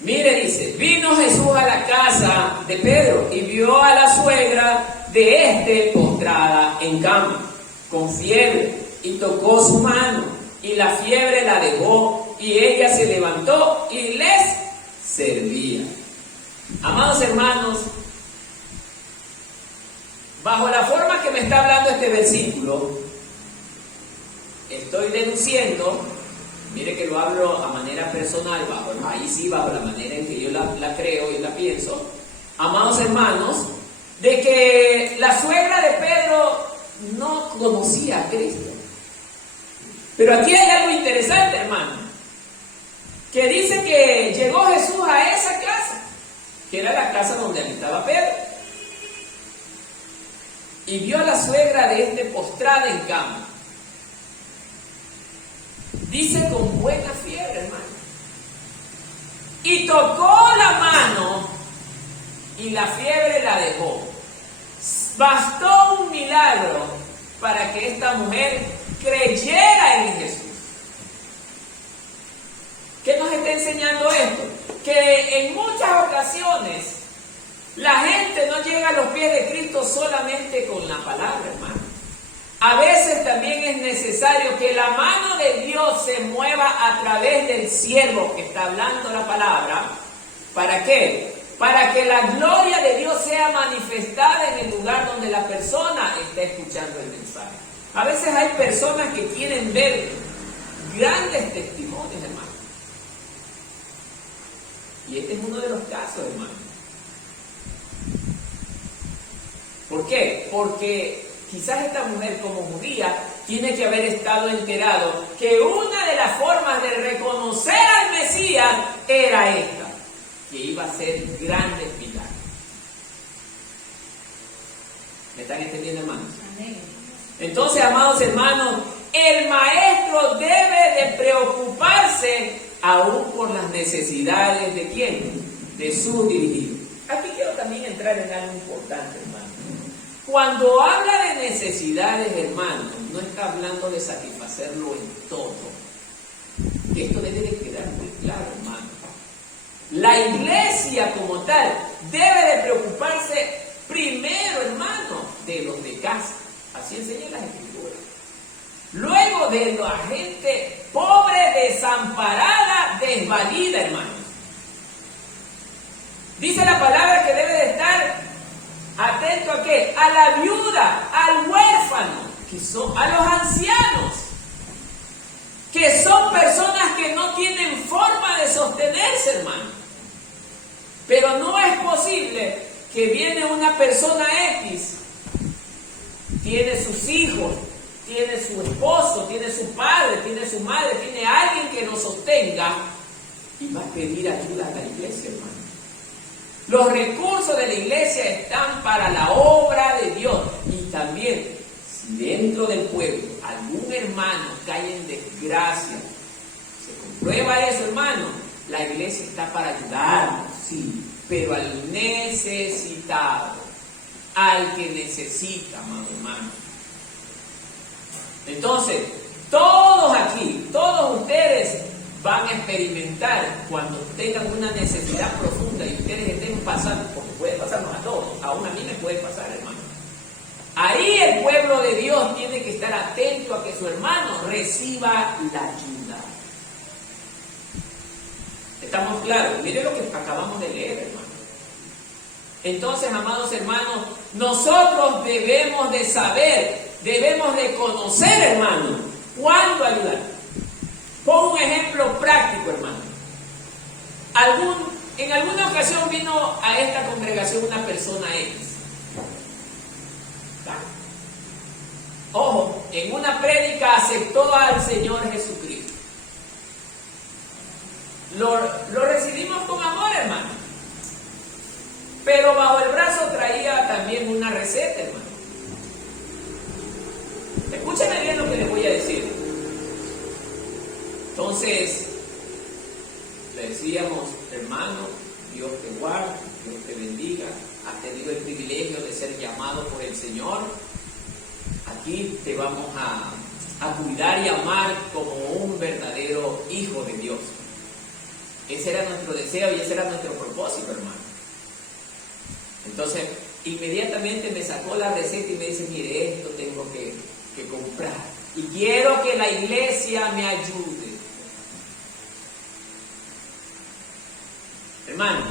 Mire, dice, vino Jesús a la casa de Pedro y vio a la suegra de este postrada en cama, con fiebre, y tocó su mano, y la fiebre la dejó, y ella se levantó y les servía. Amados hermanos, bajo la forma que me está hablando este versículo, estoy deduciendo, mire que lo hablo a manera personal, bajo la manera en que yo la creo y la pienso, amados hermanos, de que la suegra de Pedro no conocía a Cristo. Pero aquí hay algo interesante, hermano, que dice que llegó Jesús a esa casa, que era la casa donde habitaba Pedro, y vio a la suegra de este postrada en cama. Dice con buena fiebre, hermano. Y tocó la mano y la fiebre la dejó. Bastó un milagro para que esta mujer creyera en Jesús. ¿Qué nos está enseñando esto? Que en muchas ocasiones la gente no llega a los pies de Cristo solamente con la palabra, hermano. A veces también es necesario que la mano de Dios se mueva a través del siervo que está hablando la palabra. ¿Para qué? Para que la gloria de Dios sea manifestada en el lugar donde la persona está escuchando el mensaje. A veces hay personas que quieren ver grandes testimonios, hermano. Y este es uno de los casos, hermano. ¿Por qué? Porque quizás esta mujer como judía tiene que haber estado enterado que una de las formas de reconocer al Mesías era esta, que iba a hacer grandes milagros. ¿Me están entendiendo, hermanos? Amén. Entonces, amados hermanos, el maestro debe de preocuparse aún por las necesidades de ¿quién? De sus dirigidos. Aquí quiero también entrar en algo importante, hermano. Cuando habla de necesidades, hermanos, no está hablando de satisfacerlo en todo. Que esto debe de quedar muy claro, hermano. La iglesia como tal debe de preocuparse primero, hermano, de los de casa. Así enseñan las escrituras. Luego de la gente pobre, desamparada, desvalida, hermano. Dice la palabra que debe de estar atento a qué? A la viuda, al huérfano. que son a los ancianos, que son personas que no tienen forma de sostenerse, hermano. Pero no es posible que viene una persona X, tiene sus hijos, tiene su esposo, tiene su padre, tiene su madre, tiene alguien que lo sostenga y va a pedir ayuda a la iglesia, hermano. Los recursos de la iglesia están para la obra de Dios. Y también, si dentro del pueblo algún hermano cae en desgracia, se comprueba eso, hermano, la iglesia está para ayudarnos, sí, pero al necesitado, al que necesita, amado hermano. Entonces, todos aquí, todos ustedes van a experimentar cuando tengan una necesidad profunda y ustedes estén pasando, porque puede pasarnos a todos, aún a mí me puede pasar, hermano. Ahí el pueblo de Dios tiene que estar atento a que su hermano reciba la ayuda. ¿Estamos claros? Miren lo que acabamos de leer, hermano. Entonces, amados hermanos, nosotros debemos de saber, debemos de conocer, hermano, cuándo ayudar. Pongo un ejemplo práctico, hermano. En alguna ocasión vino a esta congregación una persona X. Ojo, en una prédica aceptó al Señor Jesucristo. Lo recibimos con amor, hermano. Pero bajo el brazo traía también una receta, hermano. Escúchame bien lo que les voy a decir. Entonces, le decíamos, hermano, Dios te guarde, Dios te bendiga, has tenido el privilegio de ser llamado por el Señor, aquí te vamos a cuidar y amar como un verdadero hijo de Dios. Ese era nuestro deseo y ese era nuestro propósito, hermano. Entonces, inmediatamente me sacó la receta y me dice, mire, esto tengo que comprar y quiero que la iglesia me ayude. Hermano,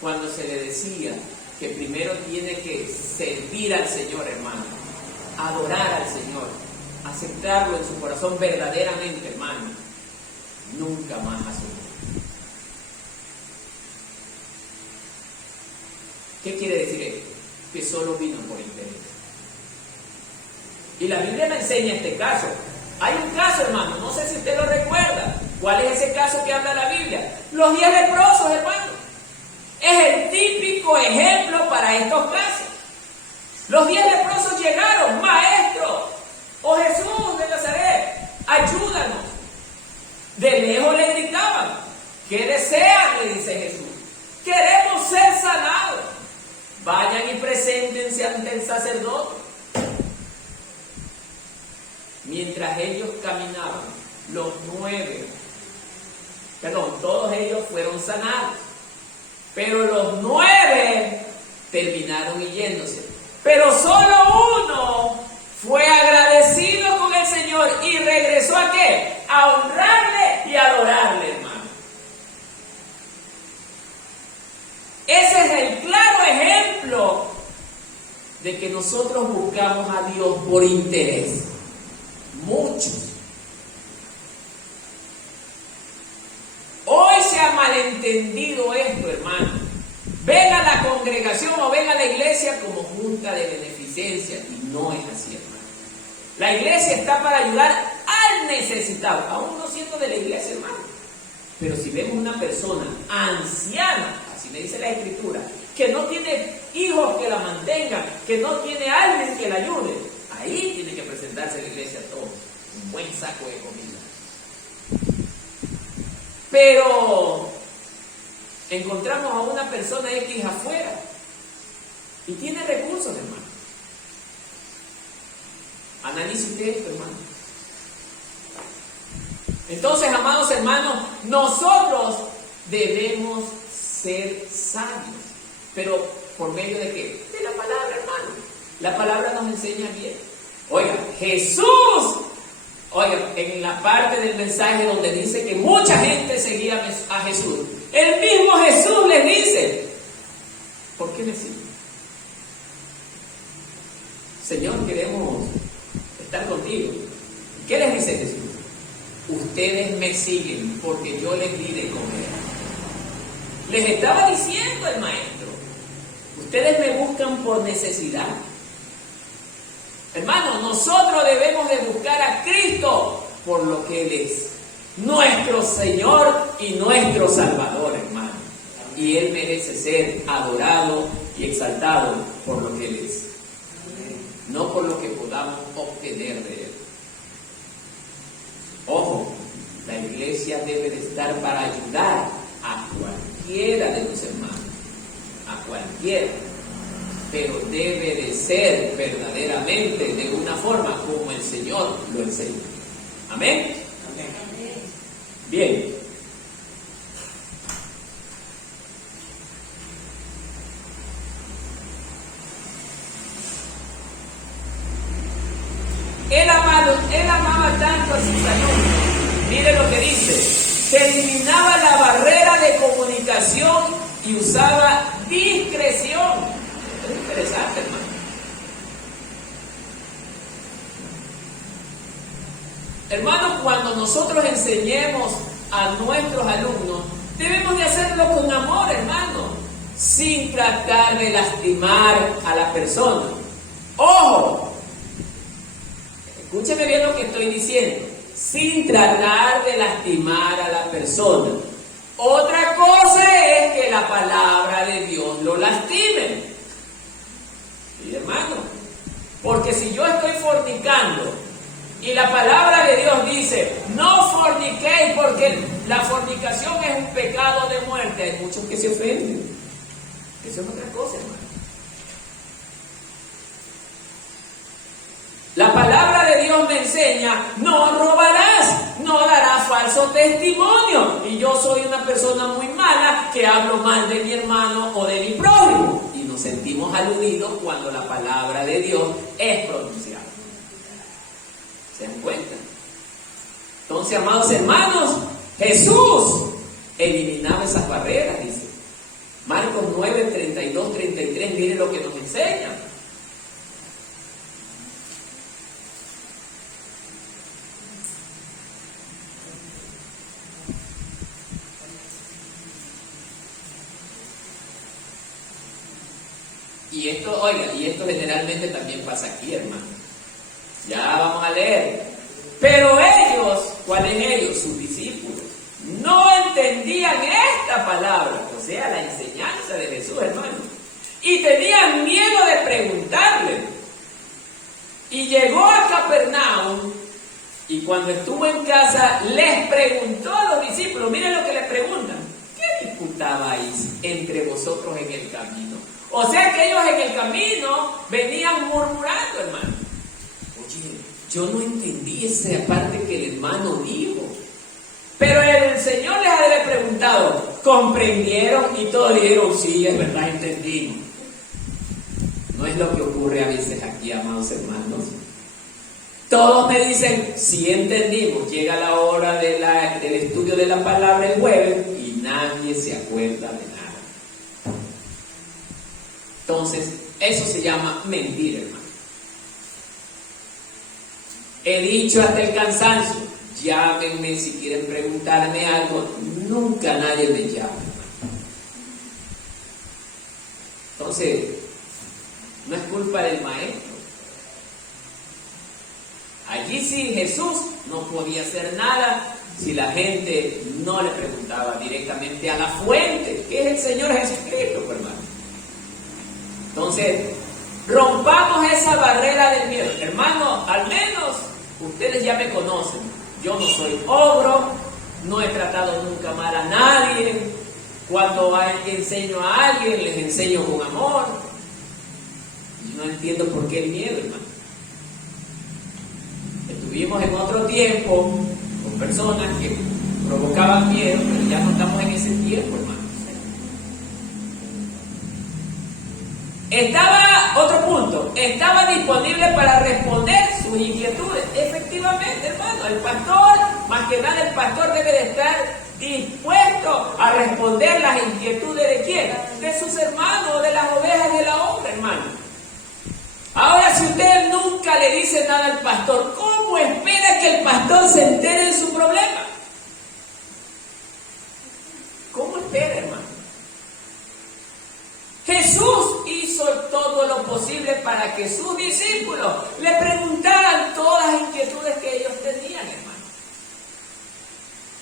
cuando se le decía que primero tiene que servir al Señor, hermano, adorar al Señor, aceptarlo en su corazón verdaderamente, hermano, nunca más asumió. ¿Qué quiere decir esto? Que solo vino por interés. Y la Biblia me enseña este caso. Hay un caso, hermano, no sé si usted lo recuerda. ¿Cuál es ese caso que habla la Biblia? Los 10 leprosos, hermano. Es el típico ejemplo para estos casos. Los 10 leprosos llegaron, maestro, oh Jesús de Nazaret, ayúdanos. De lejos le gritaban, ¿qué desean? Le dice Jesús. Queremos ser sanados. Vayan y preséntense ante el sacerdote. Mientras ellos caminaban, todos ellos fueron sanados. Pero los 9 terminaron yéndose. Pero solo uno fue agradecido con el Señor y regresó ¿a qué? A honrarle y adorarle, hermano. Ese es el claro ejemplo de que nosotros buscamos a Dios por interés. Muchos. Hoy se ha malentendido esto, hermano. Ven a la congregación o ven a la iglesia como junta de beneficencia y no es así, hermano. La iglesia está para ayudar al necesitado, aún no siendo de la iglesia, hermano. Pero si vemos una persona anciana, así me dice la Escritura, que no tiene hijos que la mantengan, que no tiene alguien que la ayude, ahí tiene que presentarse a la iglesia todo, un buen saco de comida. Pero encontramos a una persona X afuera y tiene recursos, hermano. Analice usted esto, hermano. Entonces, amados hermanos, nosotros debemos ser sabios. ¿Pero por medio de qué? De la palabra, hermano. La palabra nos enseña bien. Oiga, Jesús, en la parte del mensaje donde dice que mucha gente seguía a Jesús, el mismo Jesús les dice, ¿por qué me siguen? Señor, queremos estar contigo. ¿Qué les dice Jesús? Ustedes me siguen porque yo les di de comer. Les estaba diciendo el maestro, ustedes me buscan por necesidad. Hermanos, nosotros debemos de buscar a Cristo por lo que Él es, nuestro Señor y nuestro Salvador, hermano. Y Él merece ser adorado y exaltado por lo que Él es, no por lo que podamos obtener de Él. Ojo, la iglesia debe de estar para ayudar a cualquiera de los hermanos, a cualquiera, pero debe de ser verdaderamente de una forma como el Señor lo enseña. ¿Amén? Amén. Bien. Él amaba tanto a sus alumnos. Mire lo que dice. Se eliminaba la barrera de comunicación y usaba discreción. Es interesante, hermano. Hermanos, cuando nosotros enseñemos a nuestros alumnos, debemos de hacerlo con amor, hermano, sin tratar de lastimar a la persona. ¡Ojo! Escúcheme bien lo que estoy diciendo. Sin tratar de lastimar a la persona. Otra cosa es que la palabra de Dios lo lastime. ¿Sí, hermano? Porque si yo estoy fornicando y la palabra de Dios dice, no forniquéis porque la fornicación es un pecado de muerte, hay muchos que se ofenden. Eso es otra cosa, hermano. La palabra de Dios me enseña, no robarás, no darás falso testimonio. Y yo soy una persona muy mala que hablo mal de mi hermano o de mi prójimo. Y nos sentimos aludidos cuando la palabra de Dios es pronunciada. ¿Se dan cuenta? Entonces, amados hermanos, Jesús eliminaba esas barreras, dice. Marcos 9, 32, 33, miren lo que nos enseña. Y esto, oiga, y esto generalmente también pasa aquí, hermano. Ya vamos a leer. Pero ellos, ¿cuáles ellos? Sus discípulos, no entendían esta palabra, o sea, la enseñanza de Jesús, hermano. Y tenían miedo de preguntarle. Y llegó a Capernaum, y cuando estuvo en casa, les preguntó a los discípulos, miren lo que les preguntan. ¿Qué disputabais entre vosotros en el camino? O sea que ellos en el camino venían murmurando, hermano. Oye, yo no entendí esa parte que el hermano dijo. Pero el Señor les había preguntado, ¿comprendieron? Y todos dijeron, sí, es verdad, entendimos. No es lo que ocurre a veces aquí, amados hermanos. Todos me dicen, sí entendimos. Llega la hora del estudio de la palabra el jueves y nadie se acuerda de nada. Entonces, eso se llama mentir, hermano. He dicho hasta el cansancio, llámenme si quieren preguntarme algo, nunca nadie me llama, hermano. Entonces, no es culpa del maestro. Allí sí Jesús no podía hacer nada si la gente no le preguntaba directamente a la fuente, que es el Señor Jesucristo, hermano. Entonces, rompamos esa barrera del miedo. Hermano, al menos ustedes ya me conocen. Yo no soy ogro, no he tratado nunca mal a nadie. Cuando enseño a alguien, les enseño con amor. Y no entiendo por qué el miedo, hermano. Estuvimos en otro tiempo con personas que provocaban miedo, pero ya no estamos en ese tiempo, hermano. Otro punto, estaba disponible para responder sus inquietudes. Efectivamente, hermano, el pastor, más que nada el pastor debe de estar dispuesto a responder las inquietudes de quién, de sus hermanos, de las ovejas de la obra, hermano. Ahora, si usted nunca le dice nada al pastor. ¿Cómo espera que el pastor se entere de su problema? ¿Cómo espera, hermano? Jesús hizo todo lo posible para que sus discípulos le preguntaran todas las inquietudes que ellos tenían, hermano.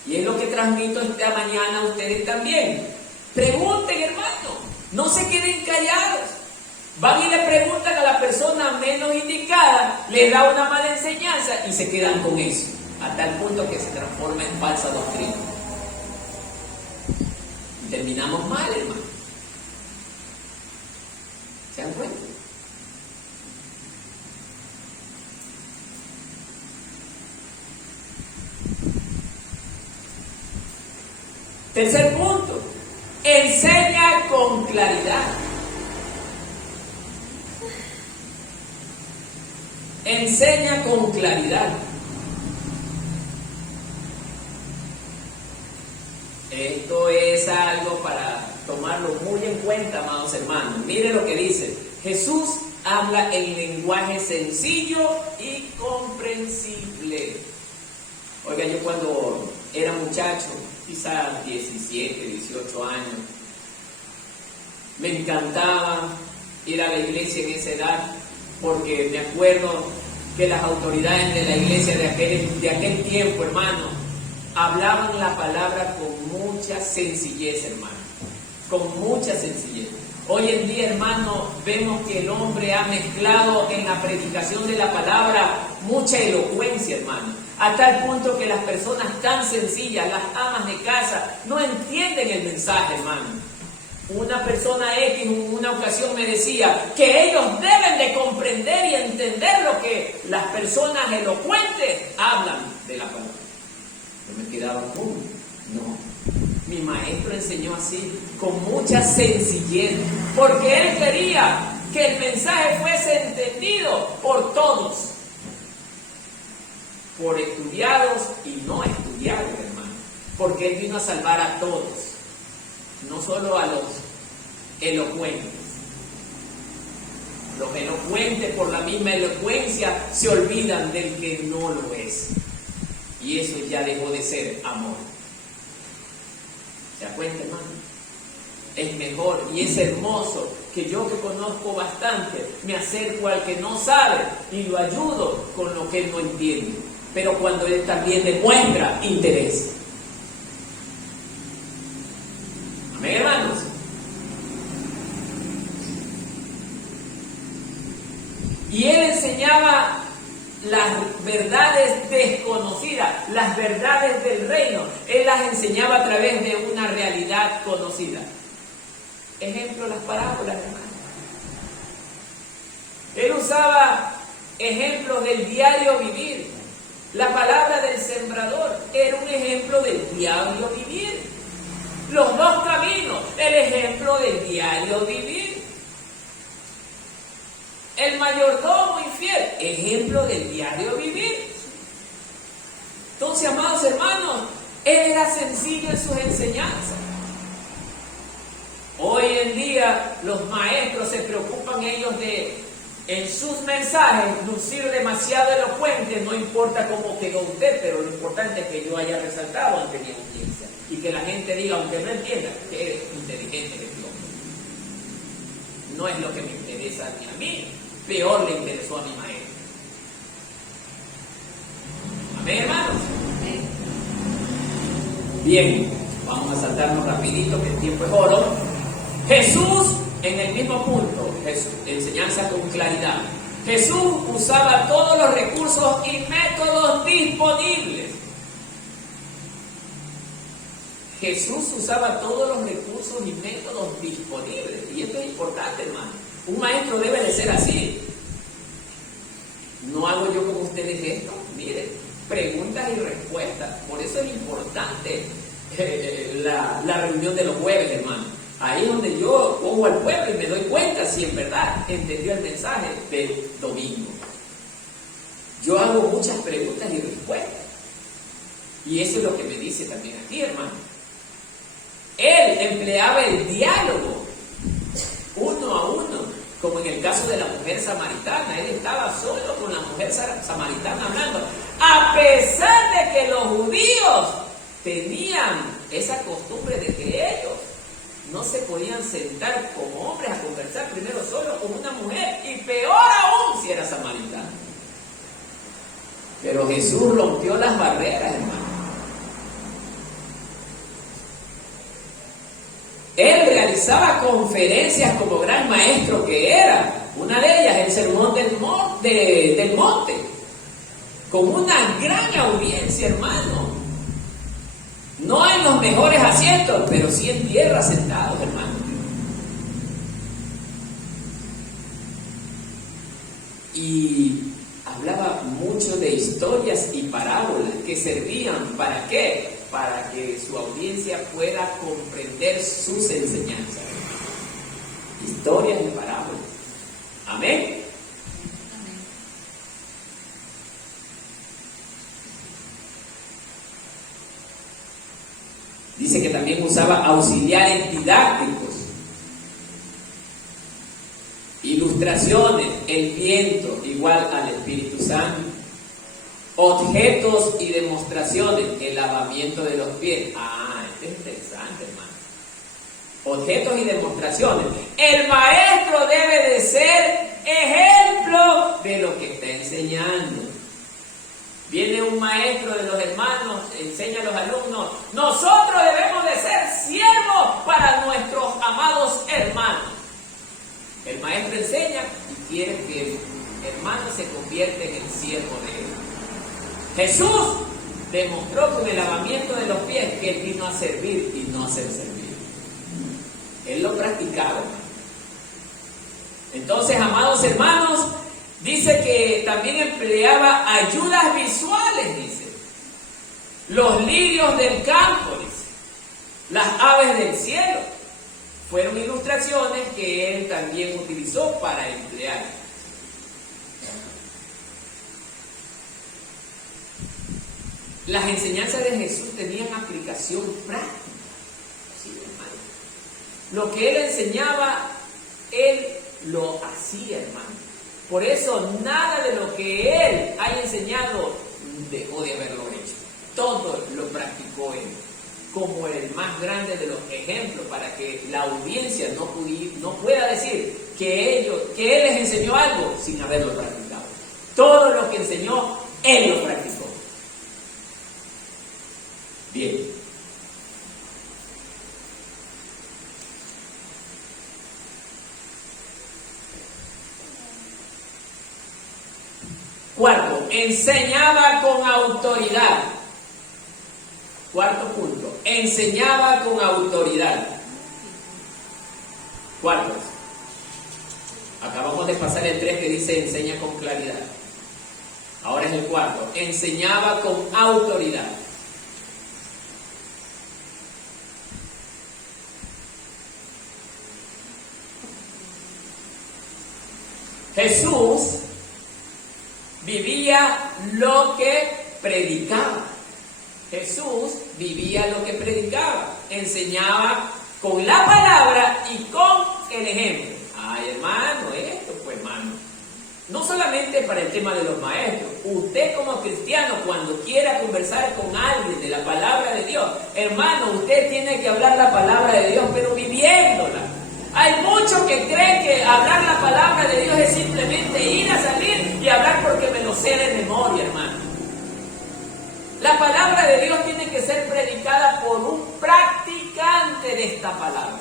Y es lo que transmito esta mañana a ustedes también. Pregunten, hermano, no se queden callados. Van y le preguntan a la persona menos indicada, les da una mala enseñanza y se quedan con eso, a tal punto que se transforma en falsa doctrina. Y terminamos mal, hermano. ¿Se dan cuenta? Tercer punto, enseña con claridad. Enseña con claridad. Esto es algo para tomarlo muy en cuenta, amados hermanos. Mire lo que dice. Jesús habla en lenguaje sencillo y comprensible. Oiga, yo cuando era muchacho, quizás 17, 18 años, me encantaba ir a la iglesia en esa edad, porque me acuerdo que las autoridades de la iglesia de aquel tiempo, hermano, hablaban la palabra con mucha sencillez, hermano, con mucha sencillez. Hoy en día, hermano, vemos que el hombre ha mezclado en la predicación de la palabra mucha elocuencia, hermano, a tal punto que las personas tan sencillas, las amas de casa, no entienden el mensaje, hermano. Una persona X en una ocasión me decía que ellos deben de comprender y entender lo que las personas elocuentes hablan de la palabra. Yo me quedaba no. Mi maestro enseñó así, con mucha sencillez, porque él quería que el mensaje fuese entendido por todos, por estudiados y no estudiados, hermano, porque él vino a salvar a todos. No solo a los elocuentes. Los elocuentes, por la misma elocuencia, se olvidan del que no lo es. Y eso ya dejó de ser amor. ¿Se da cuenta, hermano? Es mejor y es hermoso que yo, que conozco bastante, me acerco al que no sabe y lo ayudo con lo que él no entiende. Pero cuando él también demuestra interés. Amén, hermanos. Y él enseñaba las verdades desconocidas, las verdades del reino. Él las enseñaba a través de una realidad conocida. Ejemplo, las parábolas, hermanos. Él usaba ejemplos del diario vivir. La palabra del sembrador era un ejemplo del diario vivir. Los dos caminos, el ejemplo del diario vivir. El mayordomo infiel, ejemplo del diario vivir. Entonces, amados hermanos, él era sencillo en sus enseñanzas. Hoy en día los maestros se preocupan ellos de, en sus mensajes, lucir demasiado elocuentes. No importa cómo quedó usted, pero lo importante es que yo haya resaltado ante mi audiencia y que la gente diga, aunque no entienda, que es inteligente este hombre. No es lo que me interesa ni a mí, peor le interesó a mi maestro. Amén, hermanos. Bien, vamos a saltarnos rapidito, que el tiempo es oro. Jesús, en el mismo punto, enseñanza con claridad. Jesús usaba todos los recursos y métodos disponibles. Jesús usaba todos los recursos y métodos disponibles. Y esto es importante, hermano. Un maestro debe de ser así. No hago yo con ustedes esto. Miren, preguntas y respuestas. Por eso es importante la reunión de los jueves, hermano. Ahí es donde yo pongo al pueblo y me doy cuenta si en verdad entendió el mensaje del domingo. Yo hago muchas preguntas y respuestas. Y eso es lo que me dice también aquí, hermano. Él empleaba el diálogo, uno a uno, como en el caso de la mujer samaritana. Él estaba solo con la mujer samaritana hablando, a pesar de que los judíos tenían esa costumbre de que ellos no se podían sentar como hombres a conversar primero solo con una mujer, y peor aún si era samaritana. Pero Jesús rompió las barreras, hermano. Él realizaba conferencias como gran maestro que era. Una de ellas, el Sermón del Monte, con una gran audiencia, hermano. No en los mejores asientos, pero sí en tierra sentados, hermano. Y hablaba mucho de historias y parábolas que servían, ¿para qué? Para que su audiencia pueda comprender sus enseñanzas. Historias y parábolas. Amén. Dice que también usaba auxiliares didácticos, ilustraciones, el viento, igual al Espíritu Santo, objetos y demostraciones, el lavamiento de los pies. Esto es interesante, hermano. Objetos y demostraciones. El maestro debe de ser ejemplo de lo que está enseñando. Viene un maestro de los hermanos, enseña a los alumnos. Nosotros debemos de ser siervos para nuestros amados hermanos. El maestro enseña y quiere que el hermano se convierta en el siervo de él. Jesús demostró con el lavamiento de los pies que él vino a servir y no a ser servido. Él lo practicaba. Entonces, amados hermanos, dice que también empleaba ayudas visuales, dice. Los lirios del campo, dice. Las aves del cielo. Fueron ilustraciones que él también utilizó para emplear. Las enseñanzas de Jesús tenían aplicación práctica. Sí, hermano. Lo que él enseñaba, él lo hacía, hermano. Por eso nada de lo que él haya enseñado dejó de haberlo hecho. Todo lo practicó él, como el más grande de los ejemplos, para que la audiencia no pueda decir que él les enseñó algo sin haberlo practicado. Todo lo que enseñó, él lo practicó. Bien. Cuarto, enseñaba con autoridad. Cuarto punto, enseñaba con autoridad. Cuarto, acabamos de pasar el 3 que dice enseña con claridad. Ahora es el cuarto, enseñaba con autoridad. Jesús vivía lo que predicaba. Jesús vivía lo que predicaba. Enseñaba con la palabra y con el ejemplo. Ay, hermano, esto pues, hermano. No solamente para el tema de los maestros. Usted como cristiano, cuando quiera conversar con alguien de la palabra de Dios, hermano, usted tiene que hablar la palabra de Dios, pero viviéndola. Hay muchos que creen que hablar la palabra de Dios es simplemente ir a salir y hablar porque me lo sé de memoria, hermano. La palabra de Dios tiene que ser predicada por un practicante de esta palabra.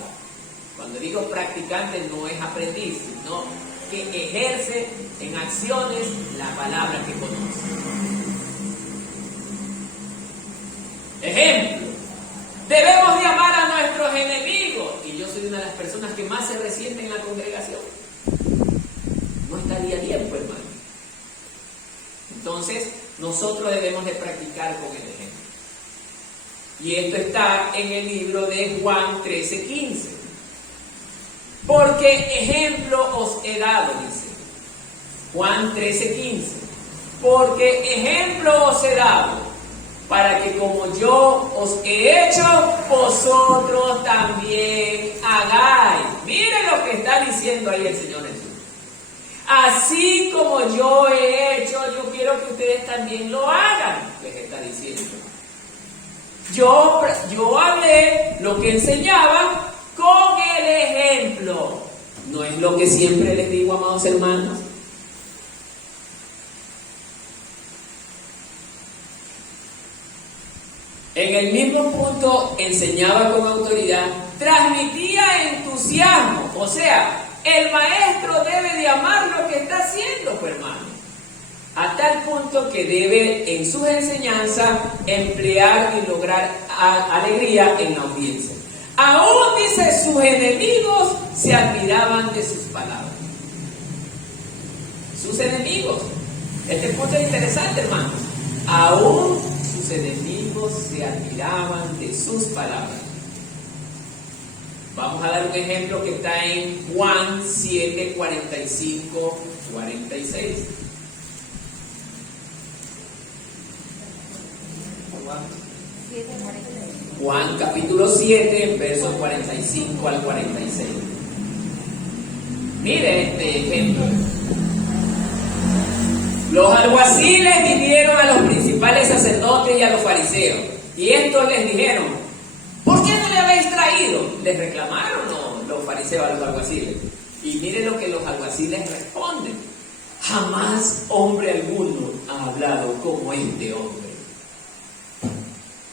Cuando digo practicante no es aprendiz, sino que ejerce en acciones la palabra que conoce. Ejemplo, debemos de amar a nuestros enemigos. Y yo soy una de las personas que más se resiente en la congregación. No estaría bien, pues, hermano. Entonces, nosotros debemos de practicar con el ejemplo. Y esto está en el libro de Juan 13:15. Porque ejemplo os he dado, dice. Juan 13:15. Porque ejemplo os he dado, para que como yo os he hecho, vosotros también hagáis. Miren lo que está diciendo ahí el Señor Jesús. Así como yo he hecho, yo quiero que ustedes también lo hagan, les está diciendo. Yo hablé lo que enseñaba con el ejemplo. ¿No es lo que siempre les digo, amados hermanos? En el mismo punto enseñaba con autoridad, transmitía entusiasmo, o sea, el maestro debe de amar lo que está haciendo, pues, hermano, a tal punto que debe en sus enseñanzas emplear y lograr alegría en la audiencia. Aún, dice, sus enemigos se admiraban de sus palabras. Sus enemigos. Este punto es interesante, hermanos. Aún sus enemigos se admiraban de sus palabras. Vamos a dar un ejemplo que está en Juan 7, 45, 46. Juan capítulo 7, versos 45 al 46. Mire este ejemplo. Los alguaciles vinieron a los principales sacerdotes y a los fariseos, y estos les dijeron: ¿por qué no le habéis traído? Les reclamaron los fariseos a los alguaciles. Y mire lo que los alguaciles responden: jamás hombre alguno ha hablado como este hombre.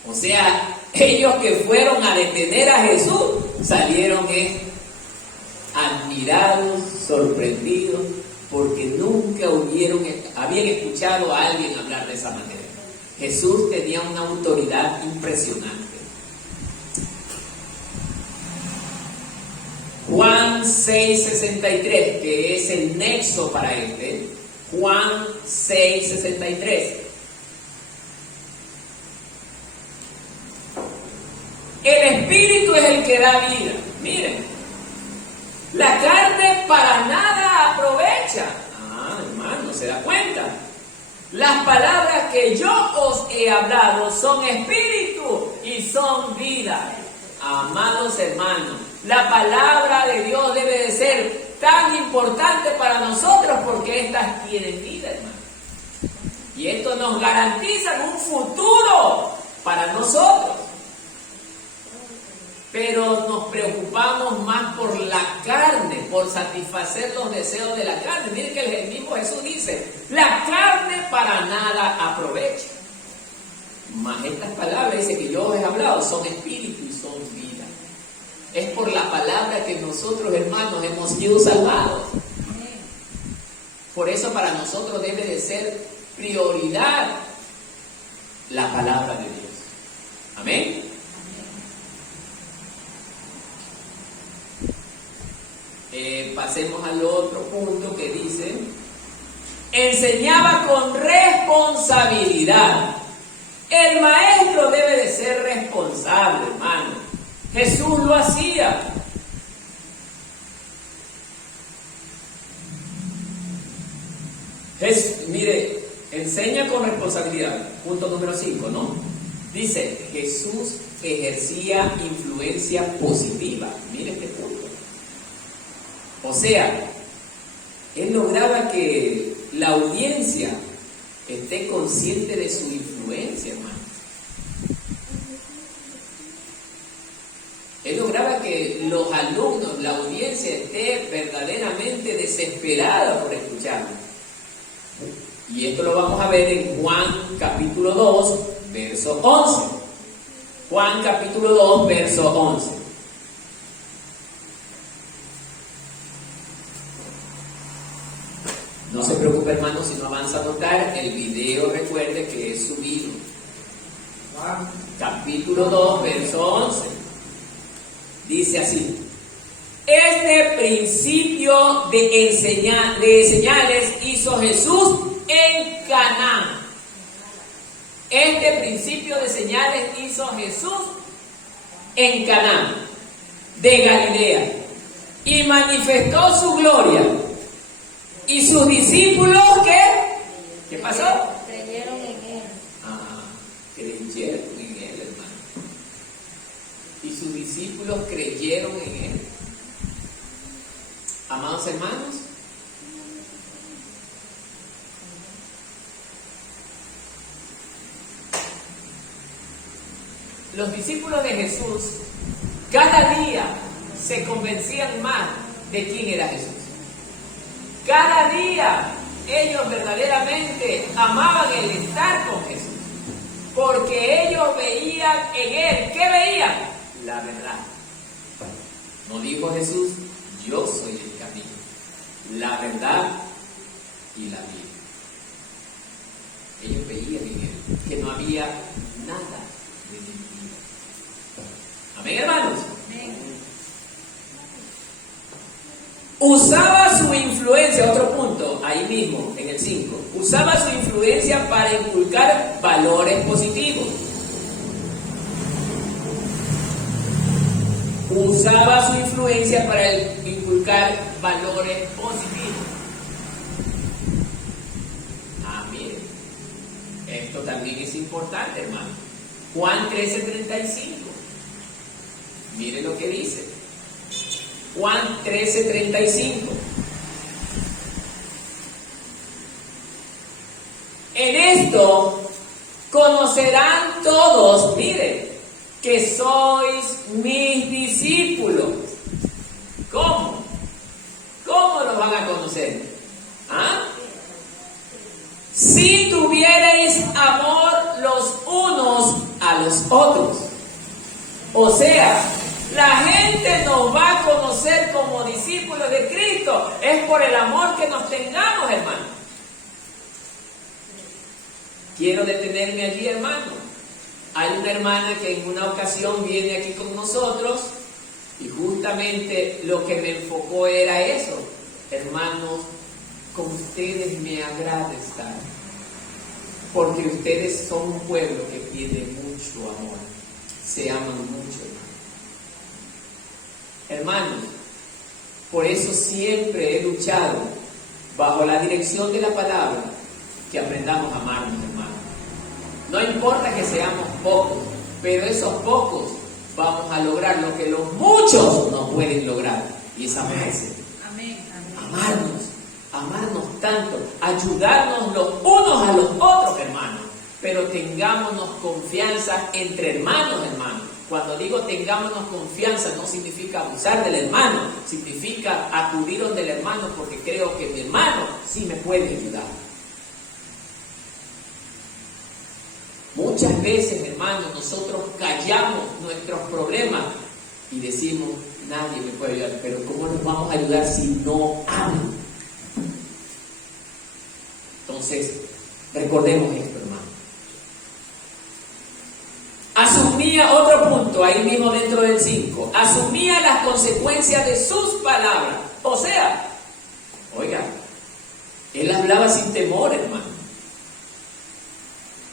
O sea, ellos que fueron a detener a Jesús salieron admirados, sorprendidos, porque nunca habían escuchado a alguien hablar de esa manera. Jesús tenía una autoridad impresionante. Juan 6:63, que es el nexo para Juan 6:63. El Espíritu es el que da vida. Miren, la carne para nada aprovecha. Hermano, ¿se da cuenta? Las palabras que yo os he hablado son espíritu y son vida. Amados hermanos, la palabra de Dios debe de ser tan importante para nosotros porque estas tienen vida, hermano. Y esto nos garantiza un futuro para nosotros. Pero nos preocupamos más por la carne, por satisfacer los deseos de la carne. Miren que el mismo Jesús dice: la carne para nada aprovecha. Mas estas palabras, dice, que yo os he hablado, son espíritu y son vida. Es por la palabra que nosotros, hermanos, hemos sido salvados. Por eso para nosotros debe de ser prioridad la palabra de Dios. Amén. Pasemos al otro punto que dice: enseñaba con responsabilidad. El maestro debe de ser responsable, hermano. Jesús lo hacía. Mire, enseña con responsabilidad. Punto número 5, ¿no? Dice, Jesús ejercía influencia positiva. Mire este punto. O sea, él lograba que la audiencia esté consciente de su influencia, hermano. Él lograba que los alumnos, la audiencia, esté verdaderamente desesperada por escucharlo. Y esto lo vamos a ver en Juan capítulo 2, verso 11. Juan capítulo 2, verso 11. No se preocupe, hermano, si no avanza a notar, el video, recuerde que es subido. Capítulo 2, verso 11. Dice así: este principio de señales hizo Jesús en Caná. Este principio de señales hizo Jesús en Caná de Galilea y manifestó su gloria. ¿Y sus discípulos qué? ¿Qué pasó? Creyeron en él. Creyeron en él, hermano. Y sus discípulos creyeron en él. Amados hermanos, Los discípulos de Jesús cada día se convencían más de quién era Jesús. Cada día ellos verdaderamente amaban el estar con Jesús, porque ellos veían en Él. ¿Qué veían? La verdad. No dijo Jesús, yo soy el camino, la verdad y la vida. Ellos veían en Él que no había nada de mentira. Amén, hermanos. Amén. Usaba su influencia, otro punto, ahí mismo, en el 5. Usaba su influencia para inculcar valores positivos. Usaba su influencia para inculcar valores positivos. Amén. Esto también es importante, hermano. Juan 13:35. Mire lo que dice. Juan 13:35. En esto conocerán todos, miren, que sois mis discípulos. ¿Cómo? ¿Cómo los van a conocer? ¿Ah? Si tuvierais amor los unos a los otros. O sea, la gente nos va a conocer como discípulos de Cristo. Es por el amor que nos tengamos, hermano. Quiero detenerme allí, hermano. Hay una hermana que en una ocasión viene aquí con nosotros y justamente lo que me enfocó era eso. Hermanos, con ustedes me agrada estar, porque ustedes son un pueblo que tiene mucho amor, se aman mucho, hermanos. Por eso siempre he luchado bajo la dirección de la palabra que aprendamos a amarnos, hermanos. No importa que seamos pocos, pero esos pocos vamos a lograr lo que los muchos no pueden lograr, y es amarse. Amén. Amarnos tanto, ayudarnos los unos a los otros, hermanos. Pero tengámonos confianza entre hermanos, hermanos. Cuando digo tengámonos confianza, no significa abusar del hermano, significa acudir donde el hermano porque creo que mi hermano sí me puede ayudar. Muchas veces, hermanos, nosotros callamos nuestros problemas y decimos, nadie me puede ayudar, pero ¿cómo nos vamos a ayudar si no hablo? Entonces, recordemos esto, hermano. Asumía, otro punto, ahí mismo dentro del 5, asumía las consecuencias de sus palabras. O sea, oiga, él hablaba sin temor, hermano.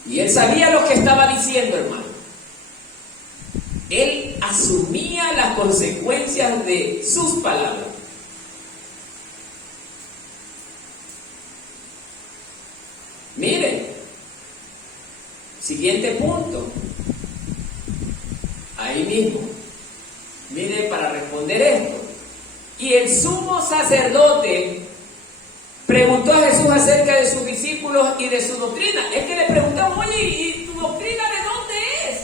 Y él sabía lo que estaba diciendo, hermano. Él asumía las consecuencias de sus palabras. Miren, siguiente punto. Ahí mismo. Miren, para responder esto. Y el sumo sacerdote preguntó a Jesús acerca de sus discípulos y de su doctrina. Es que le preguntamos, oye, ¿y tu doctrina de dónde es?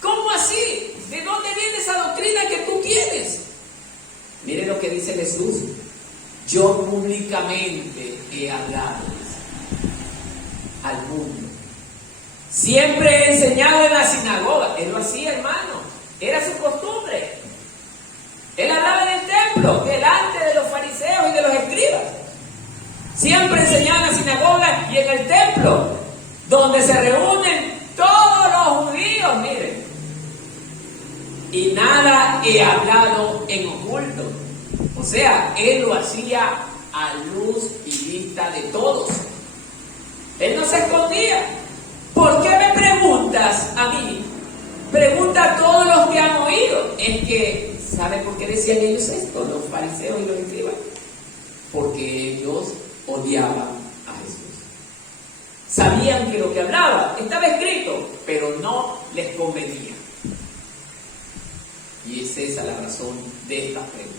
¿Cómo así? ¿De dónde viene esa doctrina que tú tienes? Mire lo que dice Jesús. Yo públicamente he hablado al mundo. Siempre he enseñado en la sinagoga. Él lo hacía, hermano. Era su costumbre. Él hablaba en el templo, delante de los fariseos y de los escribas. Siempre enseñaba en la sinagoga y en el templo, donde se reúnen todos los judíos, miren. Y nada he hablado en oculto. O sea, él lo hacía a luz y vista de todos. Él no se escondía. ¿Por qué me preguntas a mí? Pregunta a todos los que han oído. Es que, ¿sabe por qué decían ellos esto, los fariseos y los escribas? Porque ellos odiaban a Jesús. Sabían que lo que hablaba estaba escrito, pero no les convenía. Y es esa la razón de esta pregunta.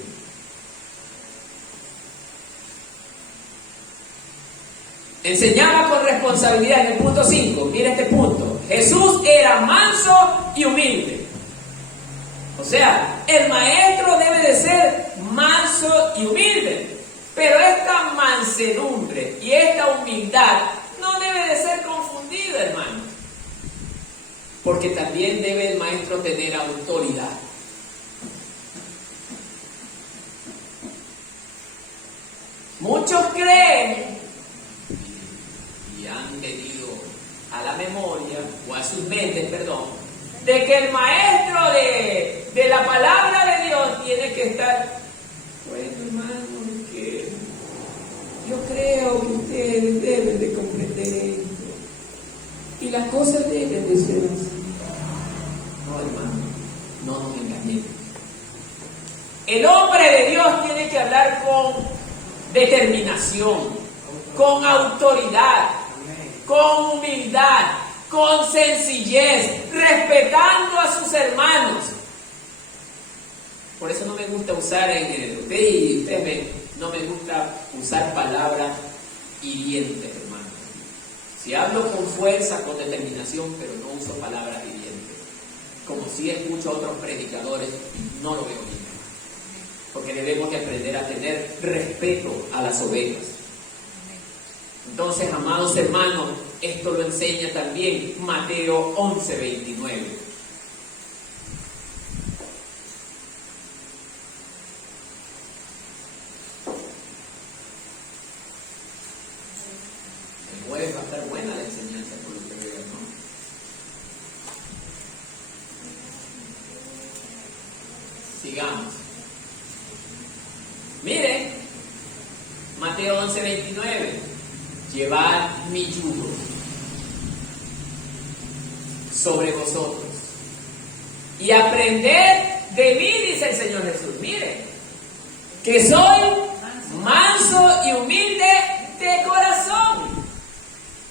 Enseñaba con responsabilidad en el punto 5. Mira este punto. Jesús era manso y humilde. O sea, el maestro debe de ser manso y humilde. Pero esta mansedumbre y esta humildad no debe de ser confundida, hermano. Porque también debe el maestro tener autoridad. Muchos creen y han venido a la memoria, o a sus mentes, perdón, de que el maestro de la palabra de Dios tiene que estar, bueno, hermano, que yo creo que ustedes deben de comprender esto, y las cosas deben de ser así. No, hermano, no nos engañemos. El hombre de Dios tiene que hablar con determinación, con autoridad, con humildad, con sencillez, respetando a sus hermanos. Por eso no me gusta usar no me gusta usar palabras hirientes, hermano. Si hablo con fuerza, con determinación, pero no uso palabras hirientes, como si escucho a otros predicadores y no lo veo bien. Porque debemos de aprender a tener respeto a las ovejas. Entonces, amados hermanos, esto lo enseña también Mateo 11:29. El jueves va a estar buena la enseñanza, por lo que veo, ¿no? Sigamos. Miren, Mateo 11:29. Llevad mi yugo sobre vosotros y aprended de mí, dice el Señor Jesús. Miren, que soy manso y humilde de corazón,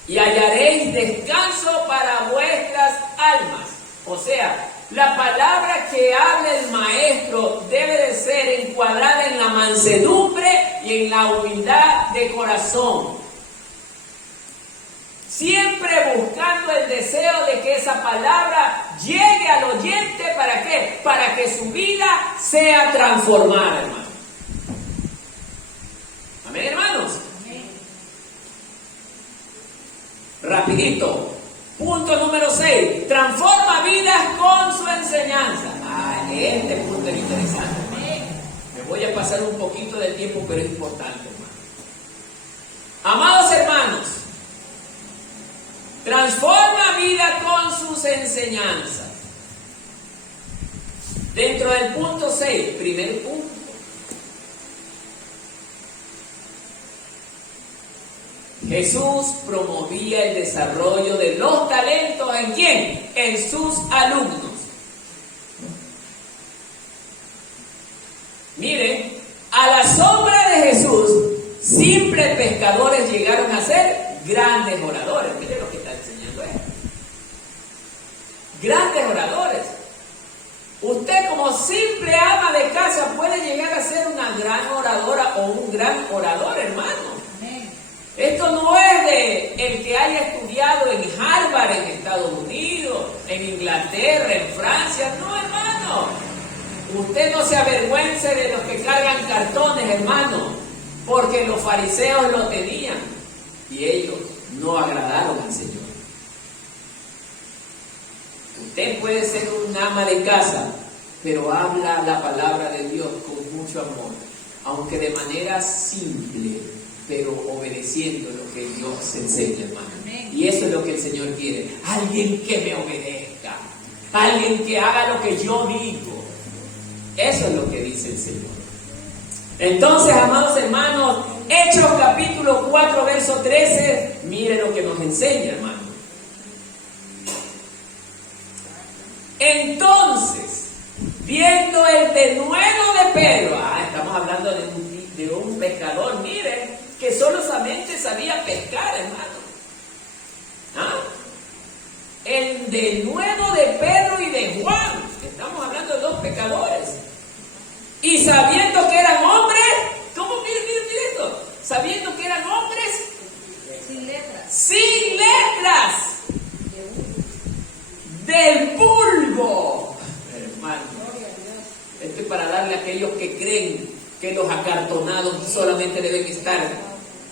y hallaréis descanso para vuestras almas. O sea, la palabra que habla el maestro debe de ser encuadrada en la mansedumbre y en la humildad de corazón. Siempre buscando el deseo de que esa palabra llegue al oyente. ¿Para qué? Para que su vida sea transformada, hermano. Amén, hermanos. Amén. Rapidito. Punto número 6. Transforma vidas con su enseñanza. Este punto es interesante, hermano. Me voy a pasar un poquito del tiempo, pero es importante, hermano. Amados hermanos, transforma vida con sus enseñanzas. Dentro del punto 6, primer punto. Jesús promovía el desarrollo de los talentos ¿en quién? En sus alumnos. Miren, a la sombra de Jesús, simples pescadores llegaron a ser grandes oradores. Miren lo que está enseñando él. Grandes oradores. Usted como simple ama de casa puede llegar a ser una gran oradora o un gran orador, hermano. Esto no es de el que haya estudiado en Harvard, en Estados Unidos, en Inglaterra, en Francia. No, hermano. Usted no se avergüence de los que cargan cartones, hermano, porque los fariseos lo tenían y ellos no agradaron al Señor. Usted puede ser un ama de casa, pero habla la palabra de Dios con mucho amor, aunque de manera simple, pero obedeciendo lo que Dios enseña, hermano. Amén. Y eso es lo que el Señor quiere. Alguien que me obedezca, alguien que haga lo que yo digo. Eso es lo que dice el Señor. Entonces, amados hermanos, Hechos capítulo 4, verso 13, mire lo que nos enseña, hermano. Entonces, viendo el denuedo de Pedro, estamos hablando de un pescador, miren, que solamente sabía pescar, hermano. El denuedo de Pedro y de Juan, estamos hablando de dos pecadores. Y sabiendo que eran hombres, ¿cómo? Miren esto. Sabiendo que eran hombres acartonados solamente deben estar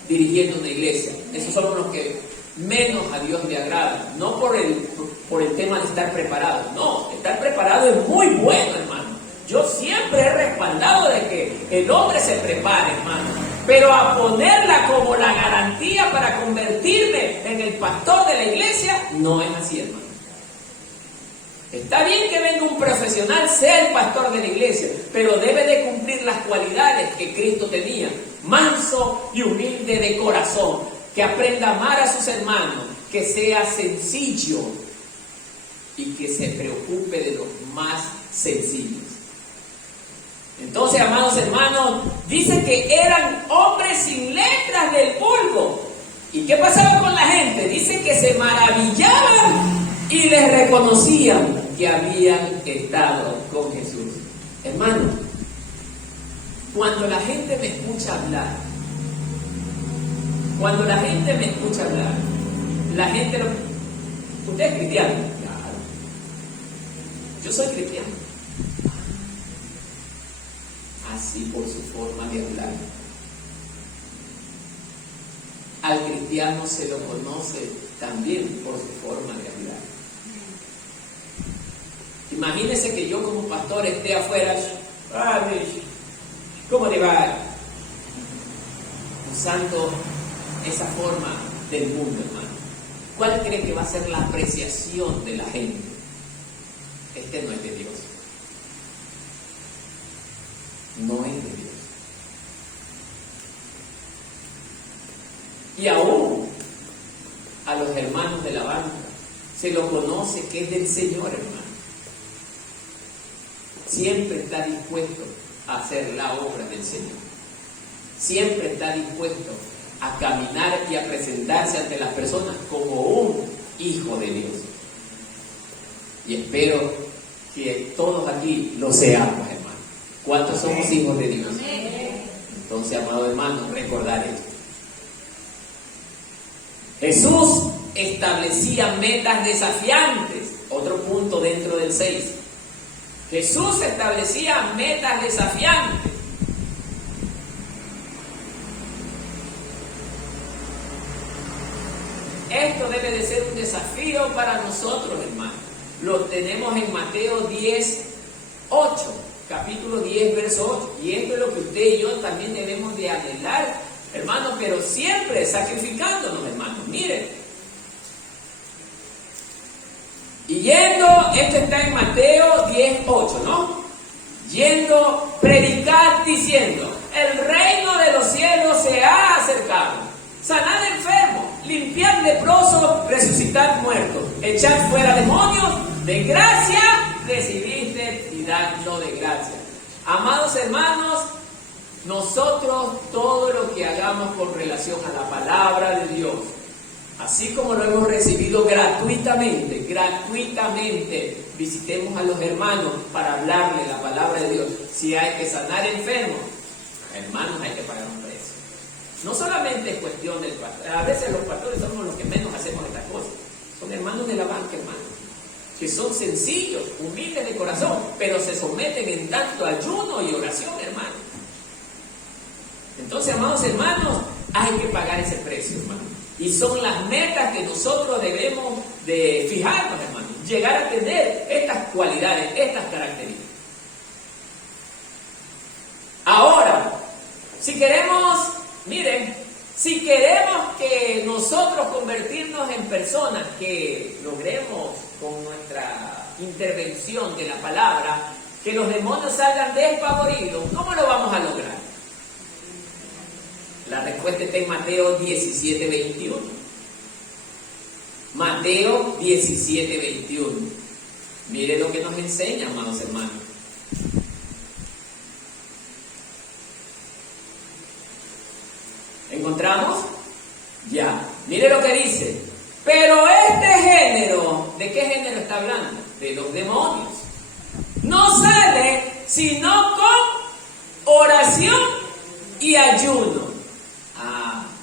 dirigiendo una iglesia. Esos son los que menos a Dios le agradan. No por el tema de estar preparado. No, estar preparado es muy bueno, hermano. Yo siempre he respaldado de que el hombre se prepare, hermano. Pero a ponerla como la garantía para convertirme en el pastor de la iglesia, no es así, hermano. Está bien que venga un profesional, sea el pastor de la iglesia, pero debe de cumplir las cualidades que Cristo tenía. Manso y humilde de corazón, que aprenda a amar a sus hermanos, que sea sencillo y que se preocupe de los más sencillos. Entonces, amados hermanos, dice que eran hombres sin letras del vulgo. ¿Y qué pasaba con la gente? Dice que se maravillaban y les reconocían que habían estado con Jesús. Hermano, cuando la gente me escucha hablar, la gente ¿usted es cristiano? Claro. Yo soy cristiano. Así por su forma de hablar. Al cristiano se lo conoce también por su forma de hablar. Imagínese que yo como pastor esté afuera, ¿cómo le va? Usando esa forma del mundo, hermano. ¿Cuál cree que va a ser la apreciación de la gente? Este no es de Dios. No es de Dios. Y aún a los hermanos de la banca se los conoce que es del Señor, hermano. Siempre está dispuesto a hacer la obra del Señor. Siempre está dispuesto a caminar y a presentarse ante las personas como un hijo de Dios. Y espero que todos aquí lo seamos, hermano. ¿Cuántos somos hijos de Dios? Entonces, amado hermano, recordar esto. Jesús establecía metas desafiantes. Otro punto dentro del 6. Jesús establecía metas desafiantes. Esto debe de ser un desafío para nosotros, hermanos. Lo tenemos en Mateo 10, 8. Capítulo 10, verso 8. Y esto es lo que usted y yo también debemos de anhelar, hermanos, pero siempre sacrificándonos, hermanos. Miren. Y yendo, esto está en Mateo 10, 8, ¿no? Yendo, predicad diciendo, el reino de los cielos se ha acercado. Sanad enfermos, limpiad leprosos, resucitad muertos, echad fuera demonios, de gracia recibiste y dadlo de gracia. Amados hermanos, nosotros todo lo que hagamos con relación a la palabra de Dios, así como lo hemos recibido gratuitamente, visitemos a los hermanos para hablarle la palabra de Dios. Si hay que sanar enfermos, hermanos, hay que pagar un precio. No solamente es cuestión del pastor, a veces los pastores somos los que menos hacemos estas cosas. Son hermanos de la banca, hermanos, que son sencillos, humildes de corazón, pero se someten en tanto ayuno y oración, hermano. Entonces, amados hermanos, hay que pagar ese precio, hermano. Y son las metas que nosotros debemos de fijarnos, hermano. Llegar a tener estas cualidades, estas características. Ahora, si queremos, miren, si queremos que nosotros convertirnos en personas que logremos con nuestra intervención de la palabra, que los demonios salgan despavoridos, ¿cómo lo vamos a lograr? La respuesta está en Mateo 17, 21. Mateo 17, 21. Mire lo que nos enseña, amados hermanos. ¿Encontramos? Ya. Mire lo que dice. Pero este género, ¿de qué género está hablando? De los demonios. No sale sino con oración y ayuno.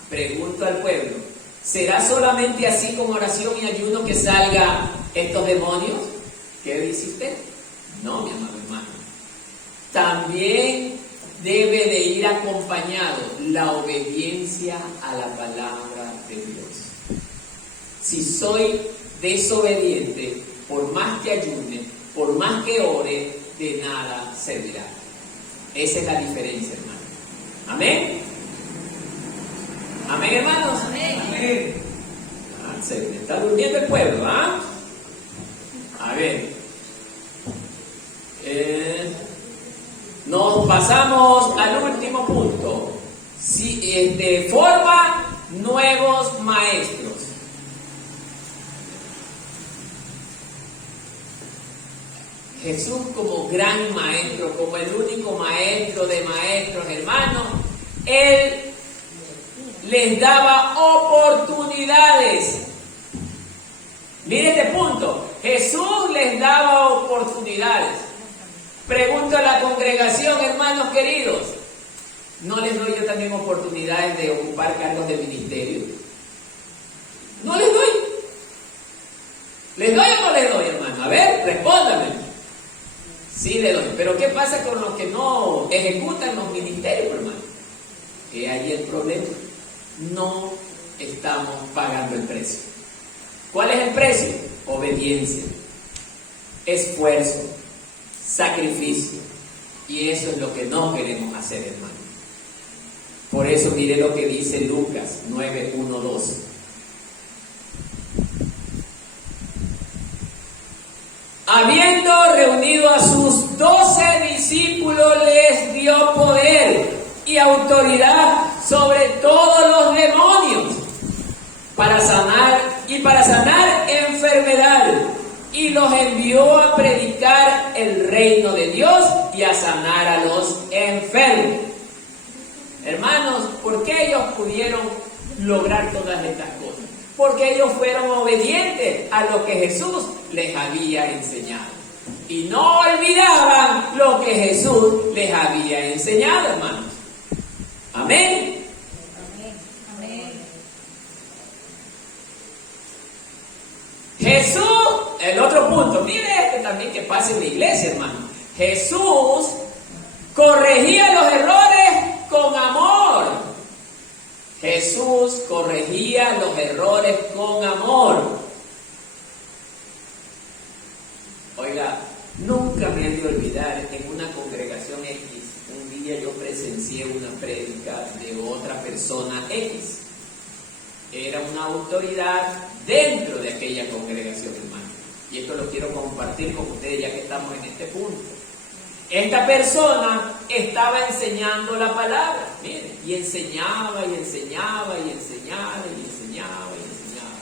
Pregunto al pueblo, ¿será solamente así con oración y ayuno que salgan estos demonios? ¿Qué dice usted? No, mi amado hermano. También debe de ir acompañado la obediencia a la palabra de Dios. Si soy desobediente, por más que ayune, por más que ore, de nada servirá. Esa es la diferencia, hermano. Amén. Amén, hermanos. Amén. Se está durmiendo el pueblo, ¿ah? A ver. Nos pasamos al último punto. Forma nuevos maestros. Jesús como gran maestro, como el único maestro de maestros, hermanos, Él les daba oportunidades. Mire este punto. Jesús les daba oportunidades. Pregunto a la congregación, hermanos queridos, ¿no les doy yo también oportunidades de ocupar cargos de ministerio? ¿No les doy? ¿Les doy o no les doy, hermano? A ver, respóndame. Sí le doy. Pero ¿qué pasa con los que no ejecutan los ministerios, hermano? Que ahí el problema. No estamos pagando el precio. ¿Cuál es el precio? Obediencia, esfuerzo, sacrificio. Y eso es lo que no queremos hacer, hermano. Por eso mire lo que dice Lucas 9:1-2. Habiendo reunido a sus 12 discípulos, les dio poder y autoridad sobre todos los demonios para sanar enfermedades, y los envió a predicar el reino de Dios y a sanar a los enfermos. Hermanos, ¿por qué ellos pudieron lograr todas estas cosas? Porque ellos fueron obedientes a lo que Jesús les había enseñado. Y no olvidaban lo que Jesús les había enseñado, hermanos. Amén. Amén. Jesús, el otro punto, mire este también que pasa en la iglesia, hermano. Jesús corregía los errores con amor. Jesús corregía los errores con amor. Oiga, nunca me he de olvidar, en una congregación X, un día yo presencié una prédica de otra persona X. Era una autoridad dentro de aquella congregación, hermano. Y esto lo quiero compartir con ustedes ya que estamos en este punto. Esta persona estaba enseñando la palabra, miren, y enseñaba, y enseñaba, y enseñaba, y enseñaba, y enseñaba.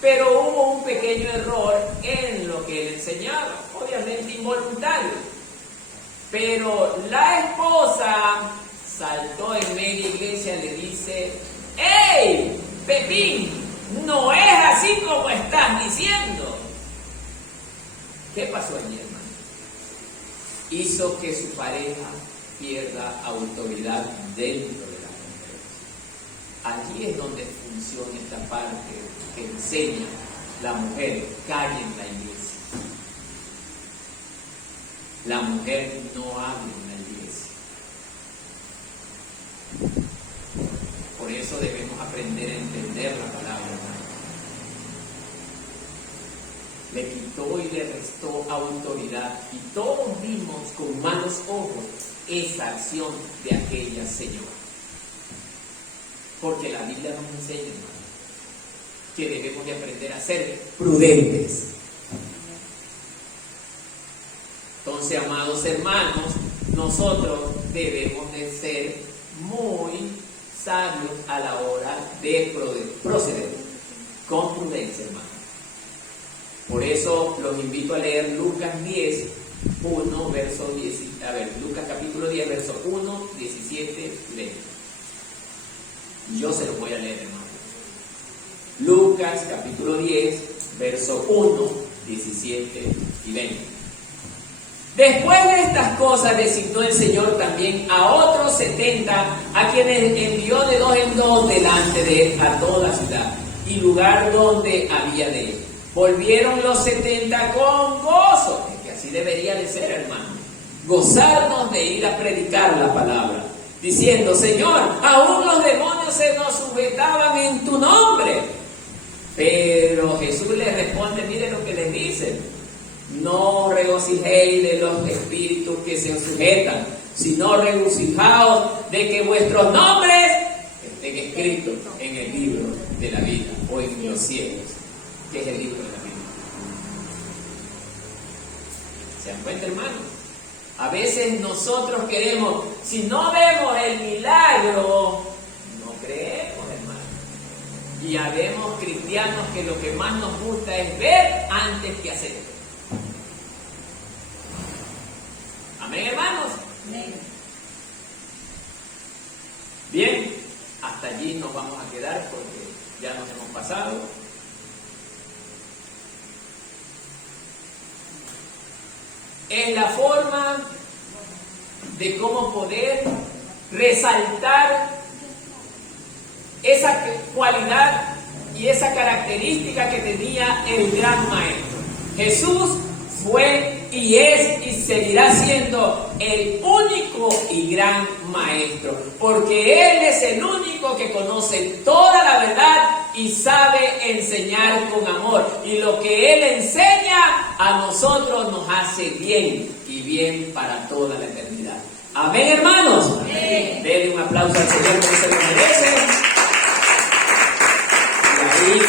Pero hubo un pequeño error en lo que él enseñaba, obviamente involuntario. Pero la esposa saltó en media iglesia y le dice: ¡Ey, Pepín! No es así como estás diciendo. ¿Qué pasó allí, hermano? Hizo que su pareja pierda autoridad dentro de la congregación. Allí es donde funciona esta parte que enseña la mujer: calle en la iglesia. La mujer no habla en la iglesia. Por eso debemos aprender a entender la palabra, hermano. Le quitó y le restó autoridad, y todos vimos con malos ojos esa acción de aquella señora. Porque la Biblia nos enseña, hermano, que debemos de aprender a ser prudentes. Entonces, amados hermanos, nosotros debemos de ser muy sabios a la hora de proceder con prudencia, hermano. Por eso los invito a leer Lucas 10, 1, verso 10. A ver, Lucas capítulo 10, verso 1, 17, 20. Yo se los voy a leer, hermano. Lucas capítulo 10, verso 1, 17 y 20. Después de estas cosas designó el Señor también a otros 70, a quienes envió de dos en dos delante de él a toda ciudad y lugar donde había de ir. Volvieron los 70 con gozo, que así debería de ser, hermano, gozarnos de ir a predicar la palabra, diciendo: Señor, aún los demonios se nos sujetaban en tu nombre. Pero Jesús les responde, mire lo que les dice: no regocijéis de los espíritus que se sujetan, sino regocijaos de que vuestros nombres estén escritos en el libro de la vida, o en los cielos, que es el libro de la vida. ¿Se dan cuenta, hermanos? A veces nosotros queremos, si no vemos el milagro, no creemos, hermanos. Y habemos cristianos que lo que más nos gusta es ver antes que hacer. Amén, hermanos. Amén. Bien, hasta allí nos vamos a quedar porque ya nos hemos pasado. Es la forma de cómo poder resaltar esa cualidad y esa característica que tenía el gran maestro. Jesús fue y es y seguirá siendo el único y gran maestro, porque Él es el único que conoce toda la verdad y sabe enseñar con amor, y lo que Él enseña a nosotros nos hace bien, y bien para toda la eternidad. Amén, hermanos. Amén. Denle un aplauso al Señor, que se lo merece. Y ahí